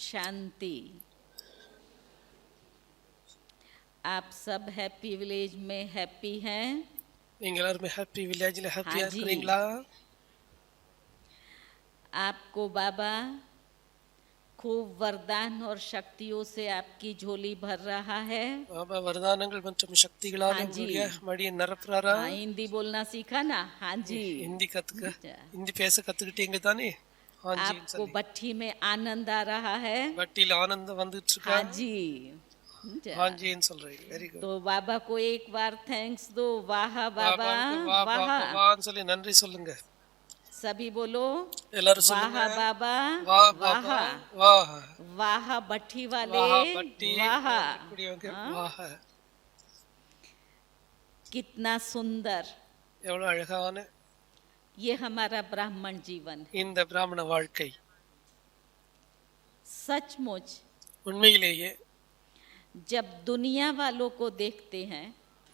शांति। आप सब happy village में हैप्पी हैं? நீங்க எல்லாரும் ஹாப்பி வில்லேஜ்ல ஹாப்பியா हाँ जी। இருக்கீங்களா? आपको बाबा खूब वरदान और शक्तियों से आपकी झोली भर रहा है। பாபா வரதானங்கள் மற்றும் சக்திகளால हाँ जी। உங்களுடைய மடியை நிரப்புறாரா? हाँ, हिंदी बोलना सीखा ना? हाँ जी। ஹிந்தி ஹிந்தி பேச கத்துக்கிட்டீங்க தானே? ஹாஞ்சின்னு आपको சொல்லி भट्ठी में आनंद आ रहा है? வட்டியில் ஆனந்தம் வந்துட்டு இருக்கா? हाँ जी। ஹாஞ்சின்னு சொல்றீங்க. Very good. तो बाबा को एक बार थैंक्स दो। वाह बाबा, பாபாவுக்கு வா वाह। பாபா வான்னு சொல்லி நன்றி சொல்லுங்க. सभी बोलो எல்லாரும் वाह சொல்லுங்க. बाबा, வா वाह பாபா, வாஹ். वाह भट्ठी वाले, வாஹ் பட்டி वाह। குடியவங்க हाँ? வாஹ். कितना सुंदर எவ்வளவு அழகான ये हमारा ब्राह्मण जीवन है। இந்த பிராமண வாழ்க்கை. सचमुच உண்மையிலேயே जब दुनिया वालों को देखते हैं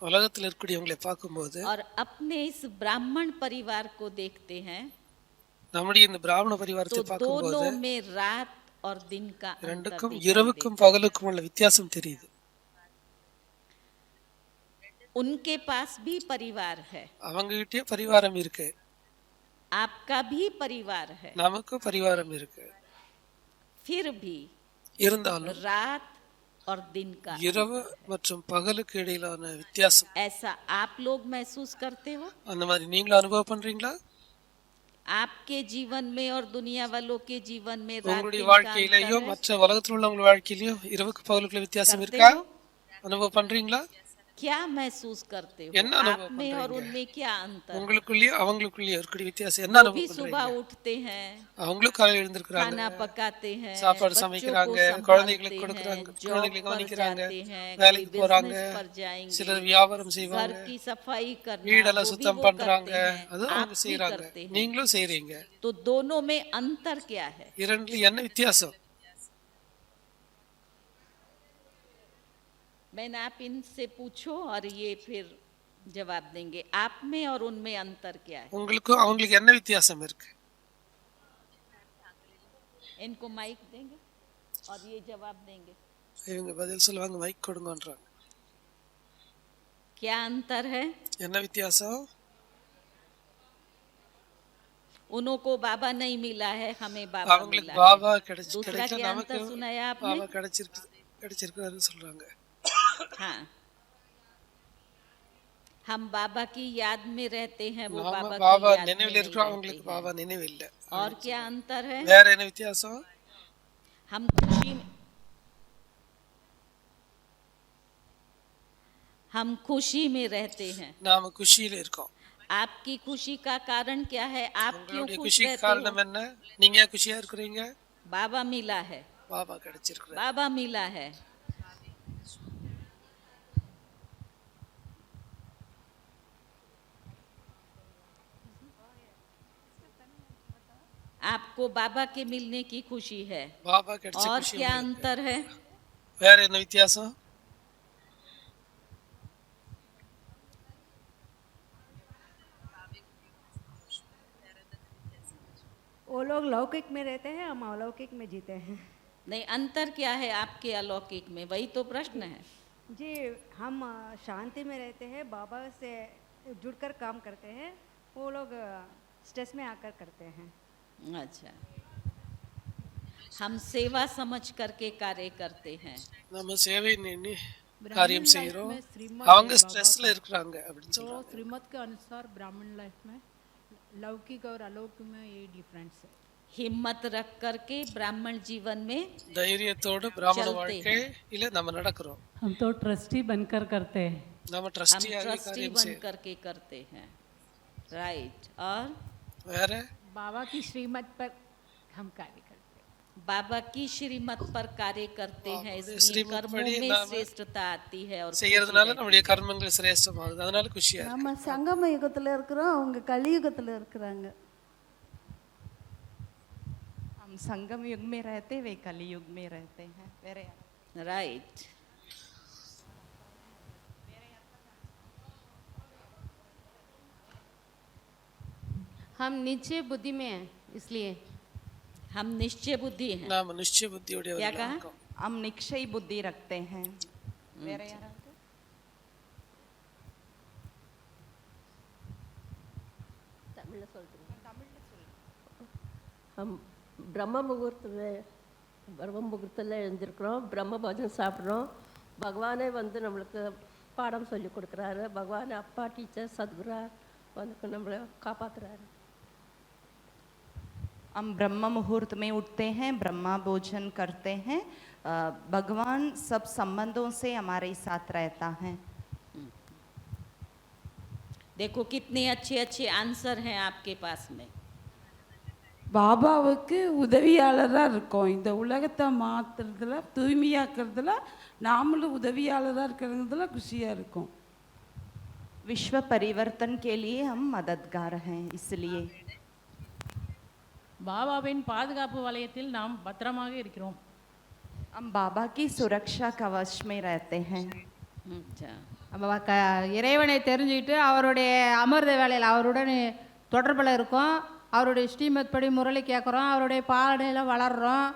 உலகத்தில் இருக்கக்கூடியவங்களை பார்க்கும்போது और अपने इस ब्राह्मण परिवार को देखते हैं நம்முடைய இந்த பிராமண तो பரிவாரத்தை பார்க்கும்போது दोनों में रात और दिन का अंतर ரெண்டுக்கும் दिखाई இரவுக்கும் देता है। பகலுக்கும் உள்ள வித்தியாசம் தெரியுது. उनके पास भी परिवार है, அவங்க கிட்டயே பரிவாரம் இருக்கு, आपका भी परिवार है, நமக்கும் பரிவாரம் இருக்கு. फिर भी இருந்தாலும் रात और दिन का இரவு மற்றும் பகலுக்கு இடையிலான வித்தியாசம் ऐसा आप लोग महसूस करते हो? அந்த மாதிரி நீங்களும் அனுபவம் பண்றீங்களா? आपके जीवन में और दुनिया वालों के जीवन में रात உங்களுடைய दिन का வாழ்க்கையிலயோ अंतर है? மற்ற உலகத்தில் உள்ளவங்க வாழ்க்கையிலயோ இரவுக்கு பகலுக்குள்ள வித்தியாசம் करते இருக்கா? हो? அனுபவம் பண்றீங்களா? क्या महसूस करते हो? என்ன அனுபவம் आप में और பண்றீங்க? उनमें क्या अंतर है? உங்களுக்குள்ளேயே அவங்களுக்குள்ளேயே இருக்கக்கூடிய வித்தியாசம் என்ன वो அனுபவம் भी பண்றீங்க? सुबह उठते हैं, அவங்களும் காலையில எழுந்திருக்கிறாங்க, खाना पकाते हैं, சாப்பாடு बच्चों को சமைக்கிறாங்க, संभालते குழந்தைகளுக்கு हैं, கொடுக்கறாங்க, जॉब குழந்தைகளை पर கவனிக்கிறாங்க, जाते हैं, कोई வேலைக்கு போறாங்க, बिजनेस पर जाएंगे, சிலர் வியாபாரம் घर செய்வாங்க, की सफाई करना வீடெல்லாம் वो भी சுத்தம் वो பண்றாங்க, करते हैं, அது आप அவங்க भी செய்யறாங்க, करते हैं। நீங்களும் செய்றீங்க. तो दोनों में अंतर क्या है? இரண்டுல என்ன வித்தியாசம்? मैंने आप इनसे पूछो और ये फिर जवाब देंगे। आप में और उनमें अंतर क्या है? உங்களுக்கும் அவங்களுக்கு என்ன வித்தியாசம் இருக்கு? इनको माइक देंगे और ये जवाब देंगे। இவங்க பதில் சொல்லுவாங்க, மைக் கொடுங்கன்றாங்க. क्या अंतर है? என்ன வித்தியாசம்? उनको बाबा नहीं मिला है, हमें बाबा அவங்களுக்கு मिला பாபா है। दूसरा கிடைக்கல, क्या நமக்கு अंतर सुनाया आपने? பாபா கிடைச்சிருக்காருன்னு சொல்றாங்க. हाँ, हम बाबा की याद में रहते हैं, वो நாம बाबा பாபா की याद में நினைவில் नहीं இருக்கிறோம், रहते அவங்களுக்கு हैं। பாபா நினைவு இல்ல. और क्या अंतर है? வேற என்ன வித்தியாசம்? हम खुशी में रहते हैं। நாம குஷியில இருக்கோம். आपकी खुशी का कारण क्या है? आप क्यों உங்களுடைய खुश குஷிக்கு रहते காரணம் हो? என்ன? நீங்க ஏன் குஷியா இருக்கிறீங்க? बाबा मिला है, பாபா கிடைச்சிருக்கிறார். बाबा मिला है। आपको बाबा के मिलने की खुशी है। பாபா கிடைச்ச और குஷி क्या உங்களுக்கு. अंतर है? வேற என்ன வித்தியாசம்? वो लोग लौकिक में रहते हैं, हम अलौकिक में जीते हैं। नहीं, अंतर क्या है आपके अलौकिक में? वही तो प्रश्न है। जी, हम शांति में रहते हैं, बाबा से जुड़कर काम करते हैं, वो लोग स्ट्रेस में आकर करते हैं। अच्छा, हम सेवा समझ करके कार्य करते हैं। நம்ம சேவை நின்னு ब्राह्मण காரியம் लाइफ செய்யறோம், में श्रीमत அவங்க है बाबा ஸ்ட்ரெஸ்ல का। இருக்கிறாங்க அப்படின்னு तो சொல்றாங்க. श्रीमत के अनुसार ब्राह्मण लाइफ में लौकिक और अलौकिक में ये डिफरेंस है। हिम्मत रख करके ब्राह्मण जीवन में தைரியத்தோட பிராமண चलते வாழ்க்கையில நம்ம நடக்கிறோம். हम तो ट्रस्टी बनकर करते हैं। நம்ம हम ட்ரஸ்டியாக ट्रस्टी காரியம் बन செய்யறோம். करके करते हैं। राइट। और வேற बाबा की श्रीमत पर हम कार्य करते हैं। बाबा की श्रीमत पर कार्य करते हैं, बाबा इसलिए श्रीमत कर्मों पढ़ी में नाम- श्रेष्ठता आती है और खुशी செய்யறதுனால रहती நம்முடைய है। கர்மங்கள் சிரேஷ்டமாகுது, அதனால குஷியா இருக்கு. நம்ம சங்கம யுகத்தில் இருக்கிறோம், அவங்க கலியுகத்தில் இருக்கிறாங்க. हम संगम युग में रहते, वे कली युग में रहते हैं। वेरे राइट। हम नीचे बुद्धि में हैं, इसलिए हम निश्चय बुद्धि हैं। நாம நிச்சய क्या புத்தியுடையவர்களா कहा? இருக்கோம். हम निश्चयी बुद्धि रखते हैं। வேற யாராவது? हम ब्रह्म முகூர்த்தத்தில் எழுந்திருக்கிறோம், பிரம்ம போஜனம் சாப்பிட்றோம். பகவானே வந்து நம்மளுக்கு பாடம் சொல்லி கொடுக்குறாரு. பகவான் அப்பா, டீச்சர், சத்குரா வந்து நம்மளை காப்பாற்றுறாரு. हम ब्रह्म मुहूर्त में उठते हैं, ब्रह्मा भोजन करते हैं। भगवान सब संबंधों से हमारे साथ रहता है। देखो कितने अच्छे अच्छे आंसर हैं आपके पास में। பாபாவுக்கு உதவியாளராக இருக்கோம். இந்த உலகத்தை மாற்றுறதுல, தூய்மையாக்குறதுல நாமளும் உதவியாளராக இருக்கிறதுல குஷியாக இருக்கும். विश्व परिवर्तन के लिए हम मददगार हैं। इसलिए பாபாவின் பாதுகாப்பு வலயத்தில் நாம் பத்திரமாக இருக்கிறோம். हम बाबा की सुरक्षा कवच में रहते हैं। अच्छा, நம்ம இறைவனை தெரிஞ்சுக்கிட்டு அவருடைய அமிர்த வேலையில் அவருடன் தொடர்பில் இருக்கோம். அவருடைய ஸ்ரீமத் படி முரளி கேட்குறோம், அவருடைய பாடையில் வளர்கிறோம்.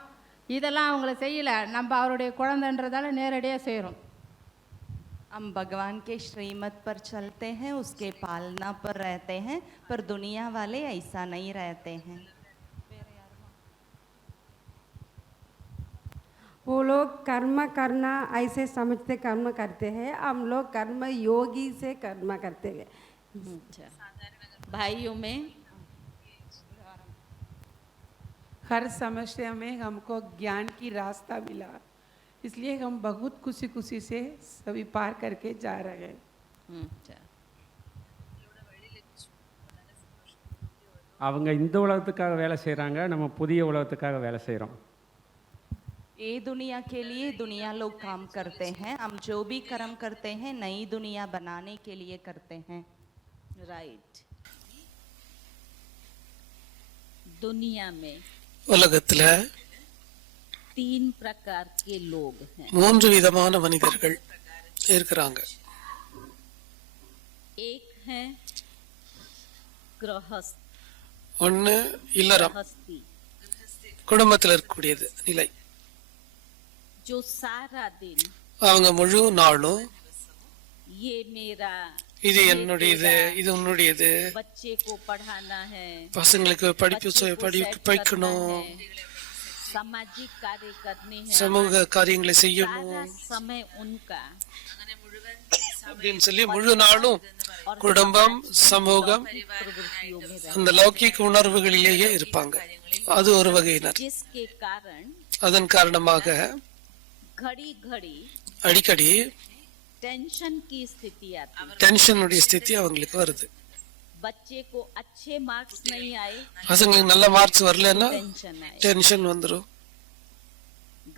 இதெல்லாம் அவங்கள செய்யலை, நம்ம அவருடைய குழந்தைன்றதால நேரடியாக செய்கிறோம். हम भगवान के श्रीमत पर चलते हैं, उसके पालना पर रहते हैं, पर दुनिया वाले ऐसा नहीं रहते हैं। वो लोग कर्म करना ऐसे समझते कर्म करते हैं, हम लोग कर्म योगी से कर्म करते हैं। अच्छा। भाइयों में हर समस्या में हमको ज्ञान की रास्ता मिला, इसलिए हम बहुत खुशी खुशी से सभी पार करके जा रहे हैं। अच्छा। அவங்க இந்த உலகத்துக்காக வேலை செய்கிறாங்க, நம்ம புதிய உலகத்துக்காக வேலை செய்கிறோம். ये दुनिया के लिए दुनिया लोग काम करते हैं, हम जो भी कर्म करते हैं नई दुनिया बनाने के लिए करते हैं। राइट। दुनिया में உலகத்துல 3 प्रकार के लोग हैं। 3 விதமான மனிதர்கள் இருக்கிறாங்க. एक है गृहस्थ, ஒன்னு இல்லறம், गृहस्थी, குடும்பத்தில் இருக்கக்கூடியது நிலை. जो सारा दिन அவங்க முழு நாளும் ये मेरा, இது என்னுடையது, இது உன்னுடையது, बच्चे को पढ़ाना है, பசங்களுக்கு படிக்கணும், सामाजिक कार्य करने हैं, சமூக காரியங்களை सारा செய்யணும் समय उनका அப்படின்னு சொல்லி முழு நாளும் குடும்பம், சமூகம், प्रवृत्तियों में रहते அந்த லௌகிக உணர்வுகளிலேயே இருப்பாங்க. அது ஒரு வகையினர். हैं, जिसके कारण அதன் காரணமாக घड़ी घड़ी அடிக்கடி टेंशन की स्थिति आती है। டென்ஷனுடைய ஸ்திதி அவங்களுக்கு வருது. बच्चे को अच्छे मार्क्स नहीं आए, பசங்களுக்கு நல்ல மார்க்ஸ் வரலன்னா टेंशन आए। டென்ஷன் வந்துடும்.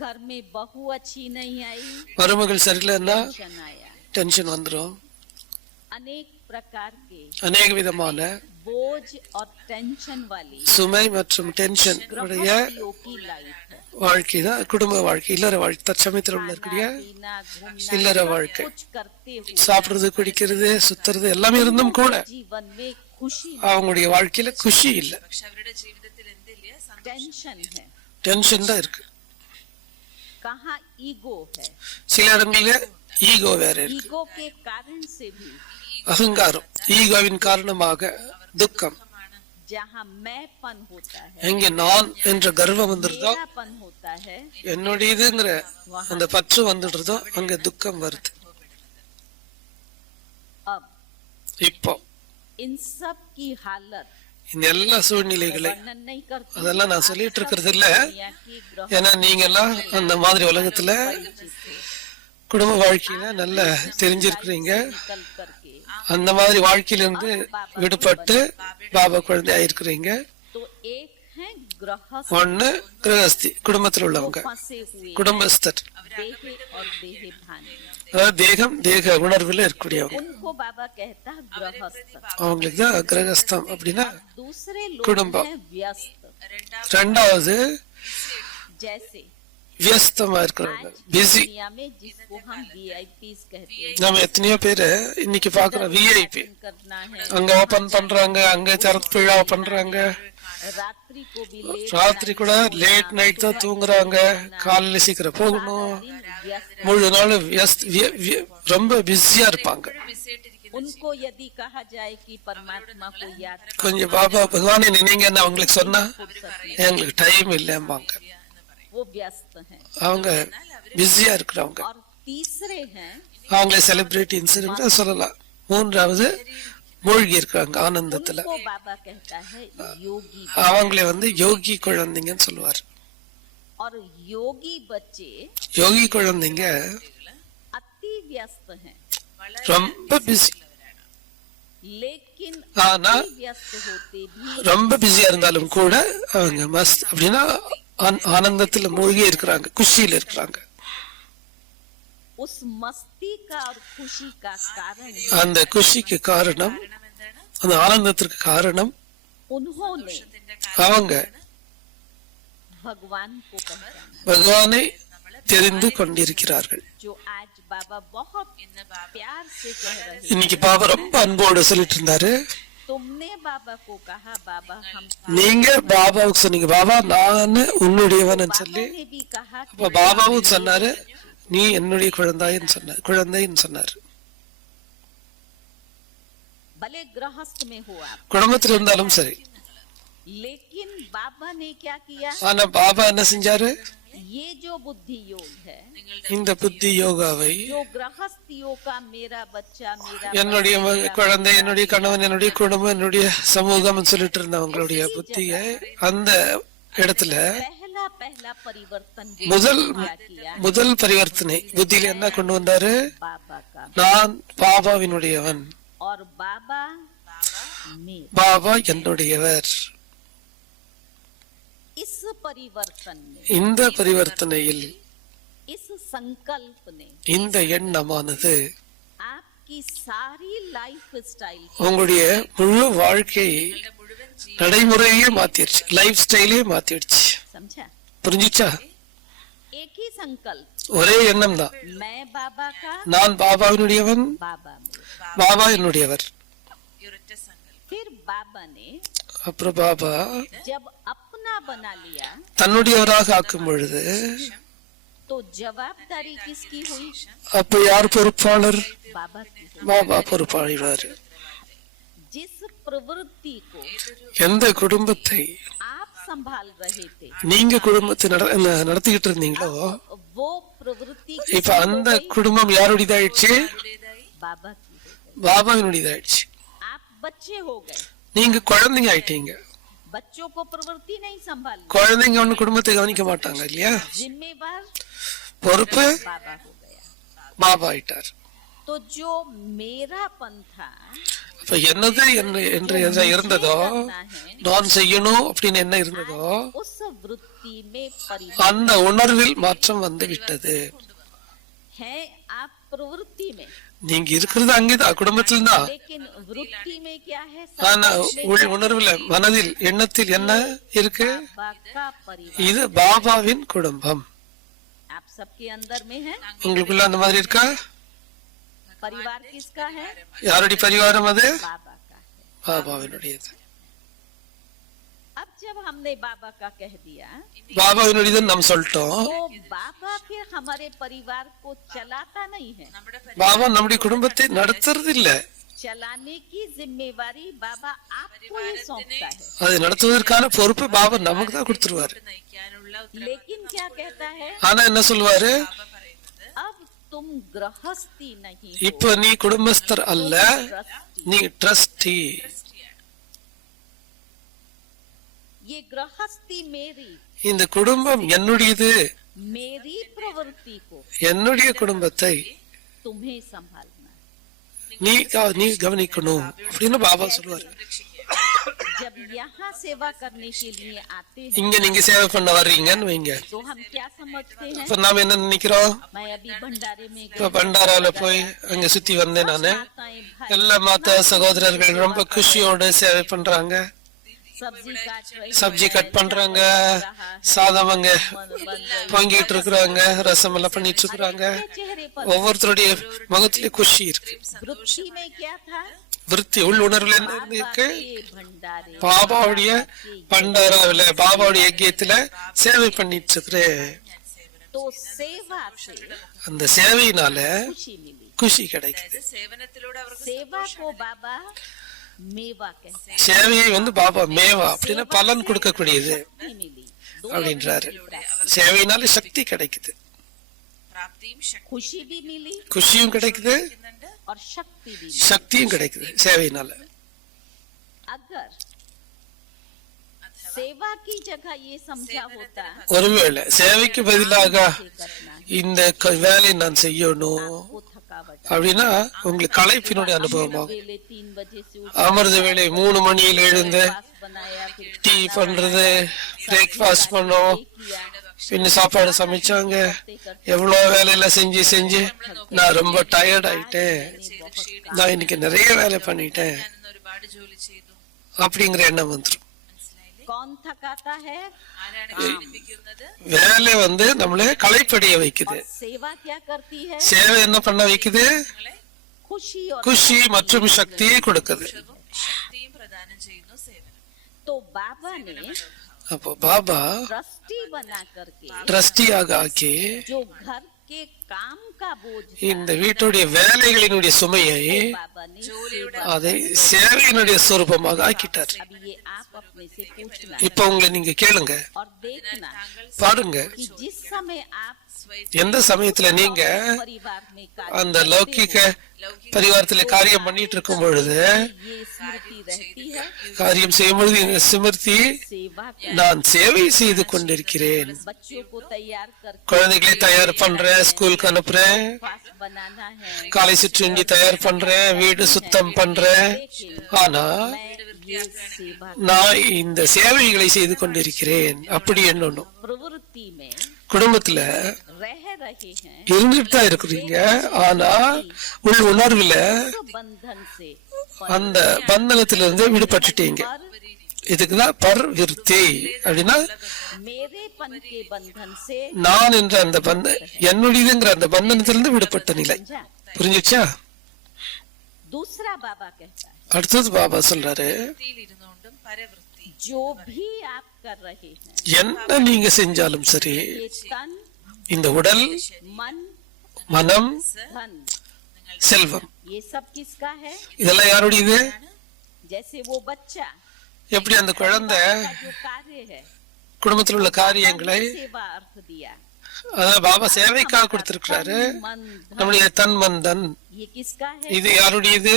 घर में बहू अच्छी नहीं आई, மருமகள் சரியில்லைன்னா टेंशन आया। டென்ஷன் வந்துடும். अनेक प्रकार के அநேக விதமான बोझ और टेंशन वाली சுமை மற்றும் டென்ஷன் உடைய गृहस्थियों की लाइफ है। வாழ்க்கை தான் குடும்ப வாழ்க்கை, இல்லற வாழ்க்கை. தற்சமயத்தில் உள்ள இருக்கக்கூடிய पीना, घूमना, இல்லற வாழ்க்கை, कुछ करते हुए சாப்பிடுறது, குடிக்கிறது, சுத்துறது எல்லாமே இருந்தும் கூட जीवन में खुशी, அவங்களுடைய வாழ்க்கையில குஷி இல்ல, टेंशन है। டென்ஷன் தான் இருக்கு. कहाँ ईगो है, சில இடங்கள்ல ஈகோ வேற இருக்கு. ईगो के कारण से भी அகங்காரம், ஈகோவின் காரணமாக துக்கம். जहाँ मैंपन होता है, எங்க நான் என்ற கர்வம் வந்துடுதோ, मेरापन होता है, என்னுடையதுங்கிற அந்த பற்று வந்துடுறதோ அங்க துக்கம் வருது. अब இப்போ इन सब की हालत இந்த எல்லா சூழ்நிலைகளை वर्णन नहीं करती, அதெல்லாம் நான் சொல்லிட்டு இருக்கிறது இல்ல. दुनिया की ग्रह ஏன்னா நீங்க எல்லாம் அந்த மாதிரி உலகத்துல குடும்ப வாழ்க்கையில நல்லா தெரிஞ்சிருக்கிறீங்க. निकल करके அந்த மாதிரி வாழ்க்கையிலிருந்து விடுபட்டு பாபா குழந்தையா இருக்கிறீங்க. तो एक है गृहस्थ, ஒண்ணு கிரகஸ்தி, குடும்பத்தில் உள்ளவங்க, फंसे हुए குடும்பஸ்தர், देह और देह भान, அதாவது தேகம் தேக உணர்வுல இருக்கக்கூடியவங்க. उनको बाबा कहता है गृहस्थ। அவங்களுக்கு தான் கிரகஸ்தம் அப்படின்னா. दूसरे लोग कुटुंबम। हैं व्यस्त, ரெண்டாவது जैसे வியஸ்தமா இருக்கிறவங்க, பிஸி. दुनिया में जिसको हम VIPs कहते हैं, நம்ம எத்தனையோ பேரு இன்னைக்கு பாக்குறோம் விஐபி. करना है, அங்க ஓபன் பண்றாங்க, அங்க சரத் விழா பண்றாங்க, रात्रि को भी लेट ராத்திரி கூட லேட் நைட் தான் தூங்குறாங்க, காலையில சீக்கிரம் போகணும், முழு நாள் ரொம்ப பிஸியா இருப்பாங்க. उनको यदि कहा जाए कि परमात्मा को याद கொஞ்சம் பாபா பகவானை நினைங்கன்னு அவங்களுக்கு சொன்னா எங்களுக்கு டைம் இல்லைம்பாங்க. वो व्यस्त हैं। அவங்க பிஸியா இருக்கிறவங்க. और तीसरे हैं அவங்களே செலிபிரிட்டின்னு சொல்லலாம். மூன்றாவது மூழ்கி இருக்காங்க ஆனந்தத்துல. उनको बाबा कहता है योगी। அவங்களே யோகி குழந்தைங்கன்னு சொல்லுவார். और योगी बच्चे யோகி குழந்தைங்க अति व्यस्त हैं, ரொம்ப பிஸி. लेकिन ஆனா अति व्यस्त होते भी ரொம்ப பிஸியா இருந்தாலும் கூட அவங்க மஸ்த் அப்படின்னா ஆனந்தத்துல மூழ்கி இருக்கிறாங்க, குஷியில இருக்கிறாங்க. उस मस्ती का और खुशी का कारण அந்த குஷிக்கு காரணம், அந்த ஆனந்தத்திற்கு காரணம் उन्होंने அவங்க भगवान को पहचाना, பகவானை தெரிந்து கொண்டிருக்கிறார்கள். जो आज बाबा बहुत प्यार से कह रहे हैं। இன்னைக்கு பாபா ரொம்ப அன்போடு சொல்லிட்டு இருந்தாரு, तुमने बाबा को कहा बाबा हम, நீங்க பாபாவுக்கு சொன்னீங்க பாபா நான் உன்னுடையவன் சொல்லி. ने भी कहा कि அப்ப பாபாவும் சொன்னாரு நீ என்னுடைய குழந்தைன்னு சொன்னார். भले गृहस्थ में हो आप, குடும்பத்தில் இருந்தாலும் சரி. लेकिन बाबा ने क्या किया, ஆனா பாபா என்ன செஞ்சாரு, ये जो बुद्धि योग है, இந்த புத்தி யோகாவை जो गृहस्थियों का मेरा बच्चा मेरा என்னுடைய குழந்தை, என்னுடைய கணவன், என்னுடைய குடும்பம், என்னுடைய சமூகம் சொல்லிட்டு இருந்தவங்களுடைய புத்தியை அந்த இடத்துல पहला परिवर्तन முதல் பரிவர்த்தனை புத்தியில என்ன கொண்டு வந்தாரு, बाबा का, நான் பாபாவினுடையவன், और बाबा मेरा। பாபா என்னுடையவர். इस परिवर्तन में, இந்த பரிவர்த்தனையில், इस संकल्प ने இந்த எண்ணமானது आपकी सारी लाइफ स्टाइल உங்களுடைய முழு வாழ்க்கை நடைமுறையே மாத்திடுச்சு, லைஃப் ஸ்டைலே மாத்திடுச்சு. समझा, புரிஞ்சுச்சா? एक ही संकल्प, ஒரே எண்ணம் தான், मैं बाबा का, நான் பாபாவினுடையவன், बाबा मेरा। பாபா என்னுடையவர். फिर बाबा ने அப்புறம் பாபா जब अपना बना लिया தன்னுடையவராக ஆக்கும் பொழுது तो जवाबदारी किसकी हुई, அப்ப யார் பொறுப்பாளர், बाबा की हुई। பாபா பொறுப்பாளிவார். जिस प्रवृत्ति को எந்த குடும்பத்தை आप संभाल रहे थे, நீங்க குடும்பத்தை நடத்திக்கிட்டு இருந்தீங்களோ वो प्रवृत्ति இப்ப அந்த குடும்பம் யாருடையதாயிடுச்சு, बाबा की हो गई। பாபாவினுடையதாயிடுச்சு. आप बच्चे हो गए, நீங்க குழந்தைங்க ஆயிட்டீங்க. बच्चों को प्रवृत्ति नहीं संभाल, குழந்தைங்க ஒண்ணு குடும்பத்தை கவனிக்க மாட்டாங்க இல்லையா, जिम्मेवार பொறுப்பு बाबा हो गया। பாபா ஆயிட்டார். तो जो मेरापन था, அப்ப என்னது என்று இருந்ததோ, நான் செய்யணும் அப்படின்னு என்ன இருந்ததோ उस वृत्ति में परिवर्तन அந்த உணர்வில் மாற்றம் வந்து விட்டது. है। आप प्रवृत्ति में, நீங்க இருக்கிறது அங்கேதான் குடும்பத்தில் தான், लेकिन वृत्ति में क्या है, ஆனா உணர்வுல மனதில் எண்ணத்தில் என்ன இருக்கு, बाबा का परिवार இது பாபாவின் குடும்பம். आप सबके अंदर में है। உங்களுக்குள்ள அந்த மாதிரி இருக்கா? परिवार किसका है, யாருடைய பரிவாரம் அது? बाबा का है। பாபாவினுடையது. अब जब हमने बाबा का कह दिया பாபாவினுடையது நாம் சொல்லிட்டோம். तो बाबा फिर हमारे परिवार को चलाता नहीं है, பாபா நம்முடைய குடும்பத்தை நடத்துறது இல்ல, चलाने की जिम्मेवारी बाबा आपको ही सौंपता है। அதை நடத்துவதற்கான பொறுப்பு பாபா நமக்கு தான் கொடுத்துருவாரு. लेकिन क्या कहता है, ஆனா என்ன சொல்லுவாரு, अब तुम गृहस्थी नहीं हो, இப்ப நீ குடும்பஸ்தர் அல்ல, நீ ட்ரஸ்டி. ये गृहस्थी मेरी, இந்த குடும்பம் என்னுடையது, मेरी प्रवृत्ति को என்னுடைய குடும்பத்தை तुम्हें संभालना है। நீ கவனிக்கணும் அப்படின்னு பாபா சொல்லுவாரு. जब यहाँ सेवा करने के लिए आते हैं இங்க நீங்க சேவை பண்ண வர்றீங்கன்னு வைங்க, तो हम क्या समझते हैं, இப்ப நாம என்ன நினைக்கிறோம், मैं अभी भंडारे में இப்ப பண்டாரால போய் அங்க சுத்தி வந்தேன் நானு, माताएं भाई எல்லா மாதா சகோதரர்கள் ரொம்ப குஷியோட சேவை பண்றாங்க, सब्जी काट रही சப்ஜி கட் பண்றாங்க, சாதம் அங்க பொங்கிட்டு இருக்கிறாங்க, ரசம் எல்லாம் பண்ணிட்டு இருக்கிறாங்க. चेहरे पर ஒவ்வொருத்தருடைய முகத்திலே குஷி இருக்கு. वृत्ति में क्या था, விருத்தி உள் உணர்வுல என்ன இருக்கு? के भंडारे பாபாவுடைய பண்டாராவில பாபாவுடைய யஜ்யத்துல சேவை பண்ணிட்டு இருக்கிறேன். तो सेवा से அந்த சேவையினால खुशी मिली। குஷி கிடைக்குது. सेवा को बाबा मेवा कहते हैं। சேவையை பாபா மேவா அப்படின்னா பலன் கொடுக்கக்கூடியது शक्ति मिली, அப்படின்றாரு. சேவையினால சக்தி கிடைக்குது, खुशी भी मिली குஷியும் கிடைக்குது, और शक्ति भी मिली। சக்தியும் கிடைக்குது சேவையினால. अगर सेवा की जगह ये समझा होता ஒருவேளை சேவைக்கு பதிலாக करना இந்த வேலையை நான் செய்யணும் वो थकावट அப்படின்னா உங்களுக்கு களைப்பினுடைய அனுபவம் ஆகும். वेले 3 बजे से उठ அமிர்த வேலை 3 மணியில் எழுந்து बनाया, फिर டீ பண்றது, பிரேக்ஃபாஸ்ட் பண்ணோம், பின்ன சாப்பாடு சமைச்சாங்க, எவ்வளவு வேலையில செஞ்சு செஞ்சு நான் ரொம்ப டயர்ட் ஆயிட்டேன், நான் இன்னைக்கு நிறைய வேலை பண்ணிட்டேன் அப்படிங்கிற எண்ணம் வந்துடும். कौन थकाता है? வேலை நம்மள களைப்படைய வைக்குது. सेवा क्या करती है? சேவை என்ன பண்ண வைக்குது? खुशी और குஷி மற்றும் சக்தியை கொடுக்குது. तो बाबा ने அப்போ பாபா ट्रस्टी बना करके ட்ரஸ்டியாக ஆக்கி जो घर के काम का बोझ இந்த வீட்டுடைய வேலைகளினுடைய சுமையை बाबा ने सेवा। அதை சேவையினுடைய சொரூபமாக ஆக்கிட்டார். अब ये आप अपने से पूछना இப்ப உங்களை நீங்க கேளுங்க, और देखना பாருங்க, कि जिस समय आप எந்த சமயத்துல நீங்க परिवार में அந்த லௌகிக பரிவாரத்துல காரியம் பண்ணிட்டு இருக்கும் பொழுது, ये स्मृति रहती है காரியம் செய்யும் பொழுது இந்த ஸ்மிருதி, सेवा நான் சேவை செய்து கொண்டிருக்கிறேன், बच्चों को तैयार करके குழந்தைகளை தயார் பண்றேன், ஸ்கூலுக்கு அனுப்புறேன், फास्ट बनाना है, காலை சிற்றுண்டி தயார் பண்றேன், வீடு சுத்தம் பண்றேன். ஆனா ये सेवा நான் இந்த சேவைகளை செய்து கொண்டிருக்கிறேன் அப்படி என்னணும். प्रवृत्ति में குடும்பத்துல रह रहे हैं। இருந்துட்டு தான் இருக்கிறீங்க, ஆனா உள் உணர்வுல बंधन से அந்த பந்தனத்திலிருந்து விடுபட்டுட்டீங்க. இதுக்குதான் பர் விருத்தி அப்படின்னா मेरेपन के बंधन से நான் என்ற அந்த என்னுடையதுங்கிற அந்த பந்தனத்திலிருந்து விடுபட்ட நிலை. புரிஞ்சுச்சா? दूसरा बाबा कहता है அடுத்தது பாபா சொல்றாரு, जो भी आप कर रहे हैं என்ன நீங்க செஞ்சாலும் சரி, ये तन இந்த உடல், मन மனம், धन செல்வம் ये सब किसका है? இதெல்லாம் யாருடையது? जैसे वो बच्चा எப்படி அந்த குழந்தை का जो कार्य है குடும்பத்தில் உள்ள காரியங்களை सेवा अर्थ दिया, அதான் பாபா சேவைக்காக கொடுத்திருக்கிறாரு. मन धन நம்முடைய தன் மந்தன் ये किसका है? இது யாருடையது?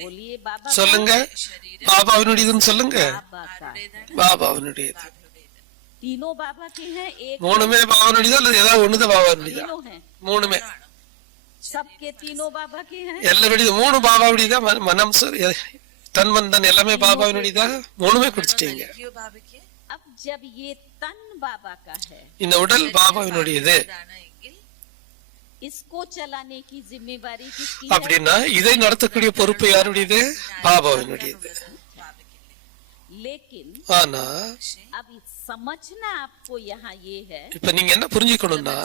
बोलिए बाबा சொல்லுங்க, பாபாவினுடையதுன்னு சொல்லுங்க. बाबा का பாபாவினுடையது. तीनों बाबा के हैं, एक மூணுமே பாபாவினுடையதா அல்லது ஏதாவது ஒண்ணுதான் பாபாவினுடையதா? तीनों हैं, மூணுமே सबके तीनों बाबा के हैं। எல்லாருடையது. மூணு பாபாவுடையதா? மனம் தன் மந்தன் எல்லாமே பாபாவினுடையதா? மூணுமே கொடுத்துட்டீங்க. अब जब ये तन बाबा का है, இந்த உடல் பாபாவினுடையது इसको चलाने की जिम्मेवारी किसकी है? அப்படின்னா இதை நடத்தக்கூடிய பொறுப்பு யாருடையது? பாபாவினுடையது. लेकिन ஆனா अब समझना आपको यहाँ ये है, இப்ப நீங்க என்ன புரிஞ்சுக்கணும்னா,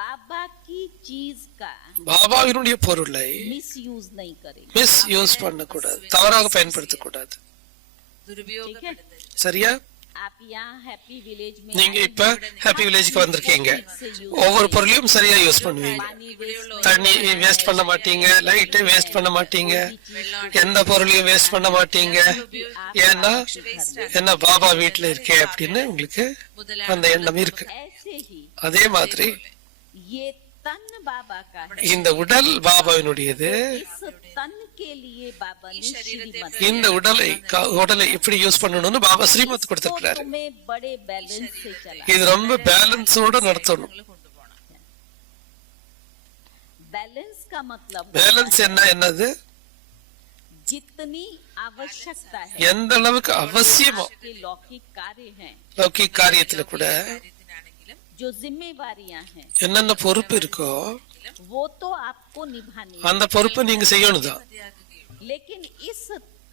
बाबा की चीज का பாபாவினுடைய பொருளை मिस यूज नहीं करेंगे, மிஸ் யூஸ் பண்ணக்கூடாது, தவறாக பயன்படுத்தக்கூடாது. ठीक है? சரியா? आप यहाँ हैप्पी विलेज में நீங்க आए இப்ப हैं, ஹாப்பி வில்லேஜ்க்கு வந்திருக்கீங்க, से use ஒவ்வொரு பொருளையும் சரியா யூஸ் பண்ணுவீங்க. पानी waste தண்ணி வேஸ்ட் பண்ண மாட்டீங்க, லைட்டை வேஸ்ட் பண்ண மாட்டீங்க, எந்த பொருளையும் வேஸ்ட் பண்ண மாட்டீங்க. ஏன்னா என்ன பாபா வீட்டுல இருக்கே அப்படின்னு உங்களுக்கு அந்த எண்ணம் இருக்கு. ऐसे ही அதே மாதிரி ये तन बाबा का है, இந்த உடல் பாபாவினுடையது. इस तन के लिए बाबा ने श्रीमत இந்த உடலை எப்படி யூஸ் பண்ணணும்னு பாபா ஸ்ரீமத் கொடுத்திருக்கிறாரு. में बड़े बैलेंस से चला। இது ரொம்ப பேலன்ஸோட நடத்தணும். बैलेंस का मतलब பேலன்ஸ் என்னது? जितनी आवश्यकता है எந்த அளவுக்கு அவசியமோ के लौकिक कार्य हैं, லௌகிக காரியத்துல கூட जो जिम्मेवारियां हैं, என்னென்ன பொறுப்பு இருக்கோ वो तो आपको निभानी है। அந்த பொறுப்பை நீங்க செய்யணும் தான். लेकिन इस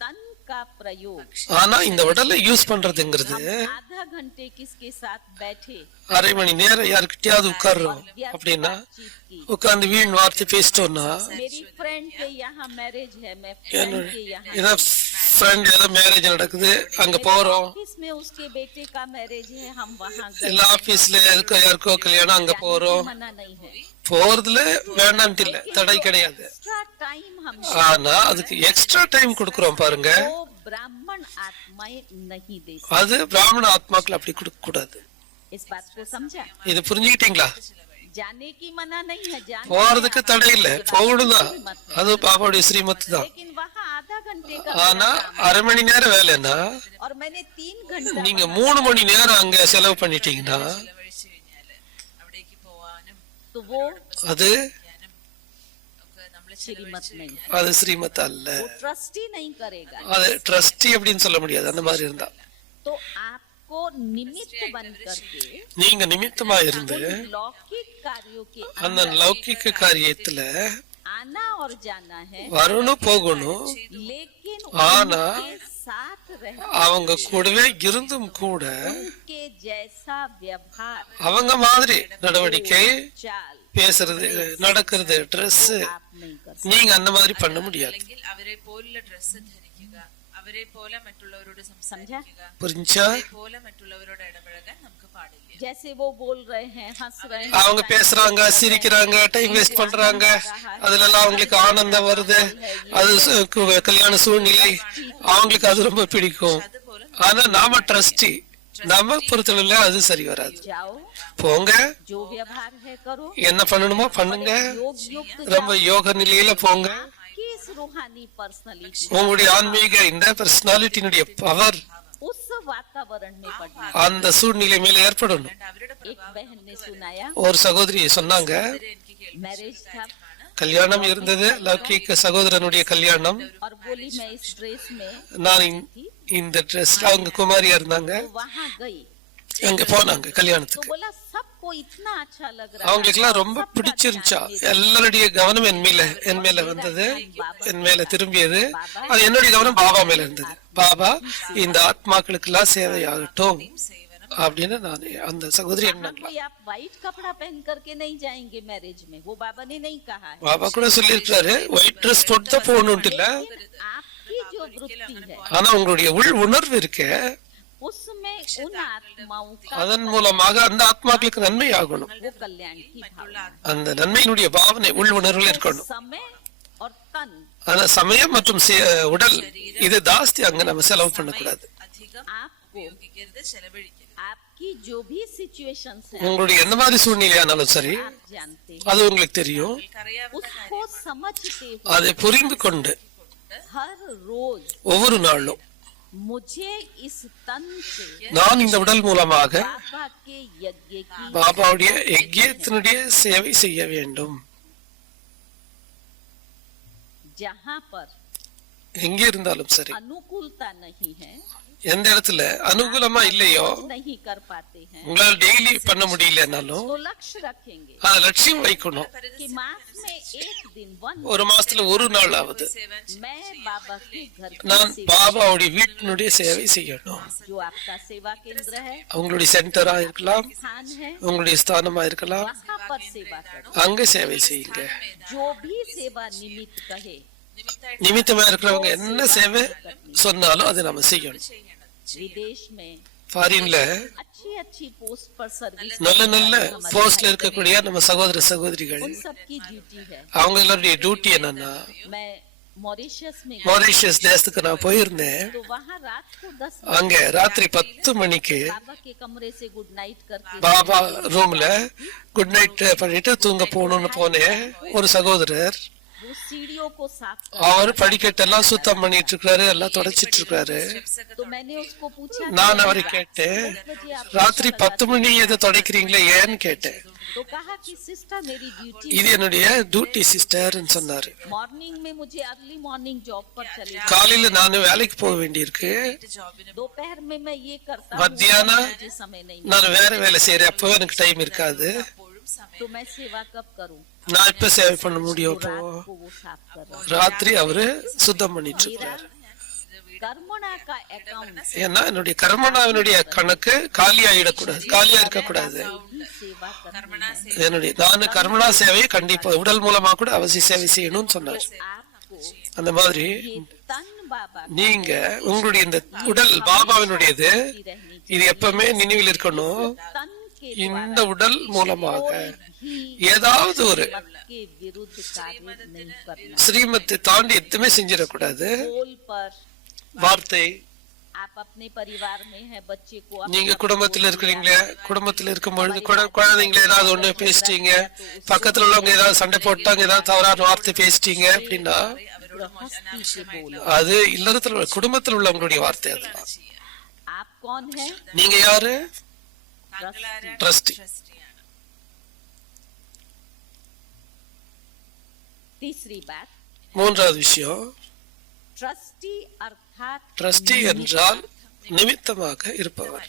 तन का प्रयोग ஆனா இந்த உடலை யூஸ் பண்றதுங்கிறது आधा घंटे किसके साथ बैठे அரை மணி நேரம் யாருக்கிட்டயாவது உட்கார்றோம் அப்படின்னா உட்கார்ந்து வீண் வார்த்தை பேசிட்டோம்னா मेरी फ्रेंड के यहाँ मैरिज है मैं फ्रेंड के यहाँ ஏதோ ஃப்ரெண்ட் ஏதோ மேரேஜ் நடக்குது அங்க போறோம் ऑफिस में उसके बेटे का मैरिज है हम वहाँ गए இல்ல ஆபீஸ்ல யாருக்கோ கல்யாணம் அங்க போறோம் मना नहीं है போறதுல வேண்டாம்ட்டு இல்ல தடை கிடையாது एक्स्ट्रा टाइम हम ஆனா அதுக்கு எக்ஸ்ட்ரா டைம் கொடுக்கறோம் பாருங்க वो ब्राह्मण आत्माएं नहीं दे அது பிராமண ஆத்மாக்கள் அப்படி கொடுக்க கூடாது इस बात को समझा இது புரிஞ்சுக்கிட்டீங்களா जाने की मना नहीं है जाने போறதுக்கு தடை இல்ல போகணும் தான் அது பாபாவுடைய ஸ்ரீமத் தான் लेकिन वहाँ आधा घंटे का ஆனா அரை மணி நேரம் வேலைன்னா और मैंने 3 घंटा நீங்க 3 மணி நேரம் அங்க செலவு பண்ணிட்டீங்கன்னா तो वो அது श्रीमत नहीं அது ஸ்ரீமத் அல்ல वो ट्रस्टी नहीं करेगा அது ட்ரஸ்டி அப்படின்னு சொல்ல முடியாது அந்த மாதிரி இருந்தா तो आपको निमित्त बन करके நீங்க நிமித்தமா இருந்து लौकिक कार्यों के அந்த லௌகிக காரியத்துல आना और जाना है வரணும் போகணும் लेकिन ஆனா उनके साथ रह அவங்க கூடவே இருந்தும் கூட उनके जैसा व्यवहार அவங்க மாதிரி நடவடிக்கை चाल பேசுறது நடக்கிறது ட்ரெஸ் आप नहीं कर நீங்க அந்த மாதிரி பண்ண முடியாது അവരെ പോലുള്ള ഡ്രസ്സ് ധരിക്കുക അവരെ പോലെ മറ്റുള്ളവരോട് സംസാരിക്കുക புரிஞ்சா പോലെ മറ്റുള്ളവരോട് ഇടപഴകാൻ നമുക്ക് പാടില്ല जैसे वो बोल रहे हैं हंस रहे हैं அவங்க பேசுறாங்க சிரிக்கிறாங்க டைம் வேஸ்ட் பண்றாங்க அதுல எல்லாம் அவங்களுக்கு ஆனந்தம் வருது அது கல்யாண சூழ்நிலை அவங்களுக்கு அது ரொம்ப பிடிக்கும் ஆனா நாம ட்ரஸ்டி நாம பொறுத்தவரையில அது சரி வராது जाओ போங்க जो व्यवहार है करो என்ன பண்ணணுமோ பண்ணுங்க योग युक्त ரொம்ப யோக நிலையில போங்க किस रूहानी पर्सनालिटी உங்களுடைய ஆன்மீக இந்த பர்சனாலிட்டியினுடைய பவர் उस वातावरण में पड़ना அந்த சூழ்நிலை மேல ஏற்படணும் एक बहन ने सुनाया ஒரு சகோதரி சொன்னாங்க मैरिज था கல்யாணம் இருந்தது லௌகிக சகோதரனுடைய கல்யாணம் और बोली मैं इस ड्रेस में நான் இந்த ட்ரெஸ்ல அவங்க குமாரியா இருந்தாங்க वहाँ गई அங்க போனாங்க तो கல்யாணத்துக்கு बोला सबको इतना अच्छा लग रहा அவங்களுக்கு எல்லாம் ரொம்ப பிடிச்சிருந்துச்சா எல்லாருடைய கவனம் என் மேல வந்தது என் மேல திரும்பியது அது என்னுடைய கவனம் பாபா மேல இருந்தது பாபா இந்த ஆத்மாக்களுக்கு எல்லாம் சேவையாகட்டும் அப்படின்னு நான் அந்த சகோதரி என்ன कोई आप व्हाइट कपड़ा पहन करके नहीं जाएंगे मैरिज में वो बाबा ने नहीं कहा है பாபா கூட சொல்லியிருக்காரு ஒயிட் ட்ரெஸ் போட்டு தான் போகணும்ட்டு இல்ல आपकी जो वृत्ति है ஆனா உங்களுடைய உள் உணர்வு இருக்கு उसमें उन आत्माओं का அதன் மூலமாக அந்த ஆத்மாக்களுக்கு நன்மை ஆகணும் वो कल्याण की भावना அந்த நன்மையினுடைய பாவனை உள் உணர்வுல இருக்கணும் समय और तन ஆனா சமயம் மற்றும் உடல் இது ஜாஸ்தி அங்க நம்ம செலவு பண்ணக்கூடாது आपको आपकी जो भी सिचुएशंस है உங்களுடைய எந்த மாதிரி சூழ்நிலையானாலும் சரி आप जानते हैं அது உங்களுக்கு தெரியும் उसको समझते हुए அதை புரிந்து கொண்டு हर रोज ஒவ்வொரு நாளும் मुझे इस तन से நான் இந்த உடல் மூலமாக बाबा के यज्ञ की பாபாவுடைய யஜ்யத்தினுடைய சேவை செய்ய வேண்டும் जहाँ पर எங்க இருந்தாலும் சரி अनुकूलता नहीं है எந்த இடத்துல அனுகூலமா இல்லையோ नहीं कर पाते हैं உங்களால டெய்லி பண்ண முடியலனாலும் तो लक्ष्य रखेंगे அது லட்சியம் வைக்கணும் कि मास में एक दिन ஒரு மாசத்துல ஒரு நாள் ஆகுது मैं बाबा के घर की நான் सेवा- பாபாவுடைய வீட்டினுடைய சேவை செய்யணும் जो आपका सेवा केंद्र है அவங்களுடைய சென்டரா இருக்கலாம் स्थान है உங்களுடைய ஸ்தானமா இருக்கலாம் वहाँ पर सेवा करो அங்க சேவை செய்யுங்க जो भी सेवा निमित्त कहे நிமித்தமா இருக்கிறவங்க என்ன சேவை சொன்னாலும் அதை நம்ம செய்யணும் विदेश में ஃபாரின்ல अच्छी अच्छी पोस्ट पर सर्विस நல்ல நல்ல போஸ்ட்ல இருக்கக்கூடிய நம்ம சகோதர சகோதரிகள் उन सबकी ड्यूटी है அவங்க எல்லாருடைய டியூட்டி என்னன்னா मैं मॉरिशस में गई, மொரீஷியஸ் தேசத்துக்கு நான் போயிருந்தேன் तो वहाँ रात को 10 அங்க ராத்திரி 10 மணிக்கு बाबा के कमरे से गुड नाइट करके பாபா ரூம்ல குட் நைட் பண்ணிட்டு தூங்க போகணும்னு போனேன் ஒரு சகோதரர் वो सीढ़ियों को साफ அவர் படிக்கட்டெல்லாம் சுத்தம் பண்ணிட்டு இருக்காரு எல்லாம் தொடச்சிட்டு இருக்காரு तो मैंने उसको पूछा நான் அவரை கேட்டேன் ராத்திரி 10 மணி எதை தொடக்கிறீங்களே ஏன்னு கேட்டேன் तो कहा कि सिस्टर मेरी ड्यूटी இது என்னுடைய டியூட்டி சிஸ்டர்னு சொன்னாரு मॉर्निंग में मुझे अर्ली मॉर्निंग जॉब पर चले காலையில நான் வேலைக்கு போக வேண்டியிருக்கு दोपहर में मैं ये करता हूँ மத்தியானம் मुझे समय नहीं நான் வேற வேலை செய்யறேன் அப்போ எனக்கு டைம் இருக்காது तो मैं सेवा कब करूँ நான் இப்ப சேவை பண்ண முடியும் அப்போ रात को वो साफ कर रहा है। ராத்திரி அவரு சுத்தம் பண்ணிட்டு இருக்காரு कर्मणा का अकाउंट ஏன்னா என்னுடைய கர்மனாவினுடைய கணக்கு காலியா இருக்கக்கூடாது, காலியா இருக்கக்கூடாது. सेवा कर्मणा से என்னுடைய நான் கர்மனா சேவையை கண்டிப்பா உடல் மூலமா கூட அவசிய சேவை செய்யணும்னு சொன்னார். आपको அந்த மாதிரி ये तन बाबा நீங்க உங்களுடைய இந்த உடல் பாபாவினுடையது, இது எப்பவுமே நினைவில் இருக்கணும். तन के இந்த உடல் மூலமாக ஏதாவது ஒரு के विरुद्ध कार्य नहीं करना। ஸ்ரீமத்தை தாண்டி எதுவுமே செஞ்சிடக்கூடாது. बोल पर வார்த்தை, आप अपने परिवार में है, बच्चे को நீங்க குடும்பத்துல இருக்கிறீங்களே, குடும்பத்துல இருக்கும் பொழுது குழந்தைங்கள ஏதாவது ஒண்ணு பேசிட்டீங்க, பக்கத்துல உள்ளவங்க ஏதாவது சண்டை போட்டாங்க, ஏதாவது தவறான வார்த்தை பேசிட்டீங்க அப்படின்னா गृहस्थी से बोलो। அது இல்லறத்துல குடும்பத்துல உள்ளவங்களுடைய வார்த்தை. அதெல்லாம் आप कौन है? நீங்க யாரு? ட்ரஸ்டி. तीसरी बात, மூன்றாவது விஷயம், ट्रस्टी अर्थात ட்ரஸ்டி என்றால் நிமித்தமாக இருப்பவர்,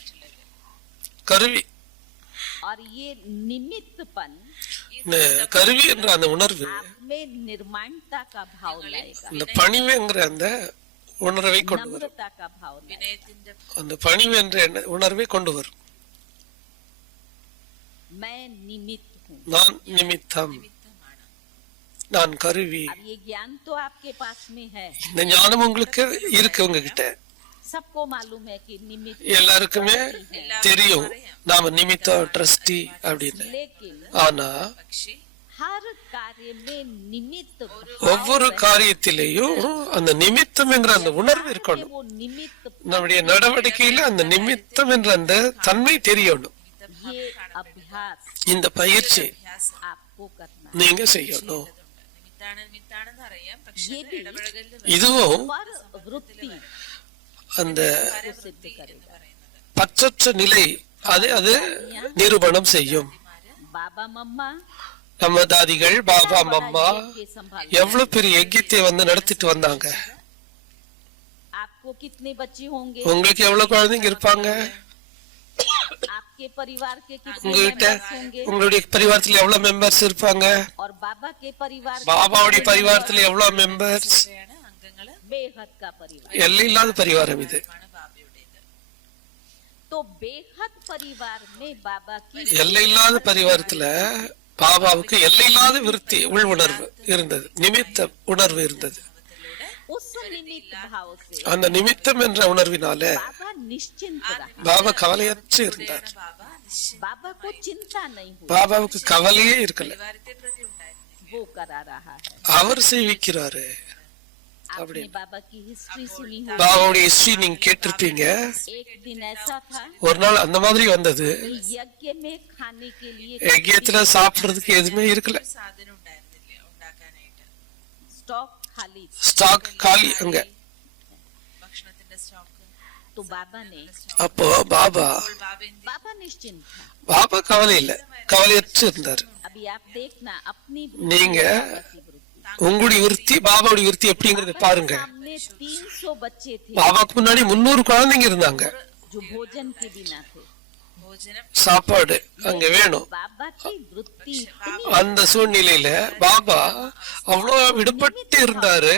கருவி. और ये निमित्तपन இந்த கருவி என்ற அந்த உணர்வு आप में निर्माणता का भाव लाएगा, இந்த பணிவுங்கிற அந்த உணர்வை கொண்டு வரும். नम्रता का भाव लाएगा। அந்த பணிவு என்ற உணர்வை கொண்டு வரும். मैं निमित्त हूँ। நான் நிமித்தம், நான் கருவி. अब ये ज्ञान तो आपके पास में है, இந்த ஞானம் உங்களுக்கு இருக்கு உங்ககிட்ட. सबको मालूम है कि निमित्त எல்லாருக்குமே தெரியும் நாம நிமித்தம் ட்ரஸ்டி அப்படின்னு. लेकिन ஆனா हर कार्य में निमित्त ஒவ்வொரு காரியத்திலேயும் அந்த நிமித்தம் என்ற அந்த உணர்வு இருக்கணும். वो निमित्त நம்முடைய நடவடிக்கையில அந்த நிமித்தம் என்ற அந்த தன்மை தெரியணும். ये अभ्यास இந்த பயிற்சி आपको करना। நீங்க செய்யணும். നിമിത്താണെന്ന് അറിയാം, പക്ഷെ ये भी ഇടപഴകലിൽ இதுவும் पर वृत्ति அந்த को सिद्ध करेगा। பற்றற்ற நிலை அது நிரூபணம் செய்யும். बाबा मम्मा நம்ம தாதிகள் பாபா மம்மா ये संभाल, எவ்வளவு பெரிய யஜ்யத்தை நடத்திட்டு வந்தாங்க. आपको कितने बच्चे होंगे? உங்களுக்கு எவ்வளவு குழந்தைங்க இருப்பாங்க? आपके परिवार के कितने உங்ககிட்ட members होंगे? உங்களுடைய பரிவாரத்துல எவ்வளவு மெம்பர்ஸ் இருப்பாங்க? और बाबा के परिवार பாபாவுடைய பரிவாரத்துல எவ்வளவு மெம்பர்ஸ்? അംഗങ്ങള് बेहद का परिवार। எல்லையில்லாத பரிவாரம் இது. ബാബയുടേത്. तो बेहद परिवार में बाबा की எல்லையில்லாத பரிவாரத்துல பாபாவுக்கு எல்லையில்லாத விருத்தி உள் உணர்வு இருந்தது, நிமித்த உணர்வு இருந்தது. उस निमित्त भाव से அந்த நிமித்தம் என்ற உணர்வினால बाबा निश्चिंत रहा। பாபா கவலையற்று இருந்தார். बाबा को चिंता नहीं हुई, பாபாவுக்கு கவலையே இருக்கல. പരിവാരത്തെ പ്രതി ഉണ്ടായിരുന്നില്ല. वो करा रहा है। அவர் செய்விக்கிறாரு. आपने बाबा की हिस्ट्री सुनी हो। பாபாவுடைய ஹிஸ்டரி நீங்க கேட்டிருப்பீங்க. एक दिन ऐसा था ஒரு நாள் அந்த மாதிரி வந்தது. कि यज्ञ में खाने के लिए யஜ்யத்துல சாப்பிடுறதுக்கு எதுவுமே இருக்கல. സാധനം ഉണ്ടായിരുന്നില്ല ഉണ്ടാക്കാനായിട്ട്. स्टॉक खाली था। ஸ்டாக் காலி அங்க. ഭക്ഷണത്തിന്റെ സ്റ്റോക്ക്. तो बाबा ने அப்போ பாபா बाबा निश्चिंत था। பாபா கவலை இல்ல, கவலையற்று இருந்தார். अभी आप देखना अपनी நீங்க உங்களுடைய விருத்தி பாபாவுடைய விருத்தி எப்படிங்கறத பாருங்க. सामने 300 बच्चे थे பாபாக்கு முன்னாடி 300 குழந்தைங்க இருந்தாங்க. जो भोजन के बिना थे। ഭോജനം சாப்பாடு அங்க வேணும். बाबा की वृत्ति इतनी அந்த சூழ்நிலையில பாபா அவ்வளவு விடுபட்டு இருந்தாரு.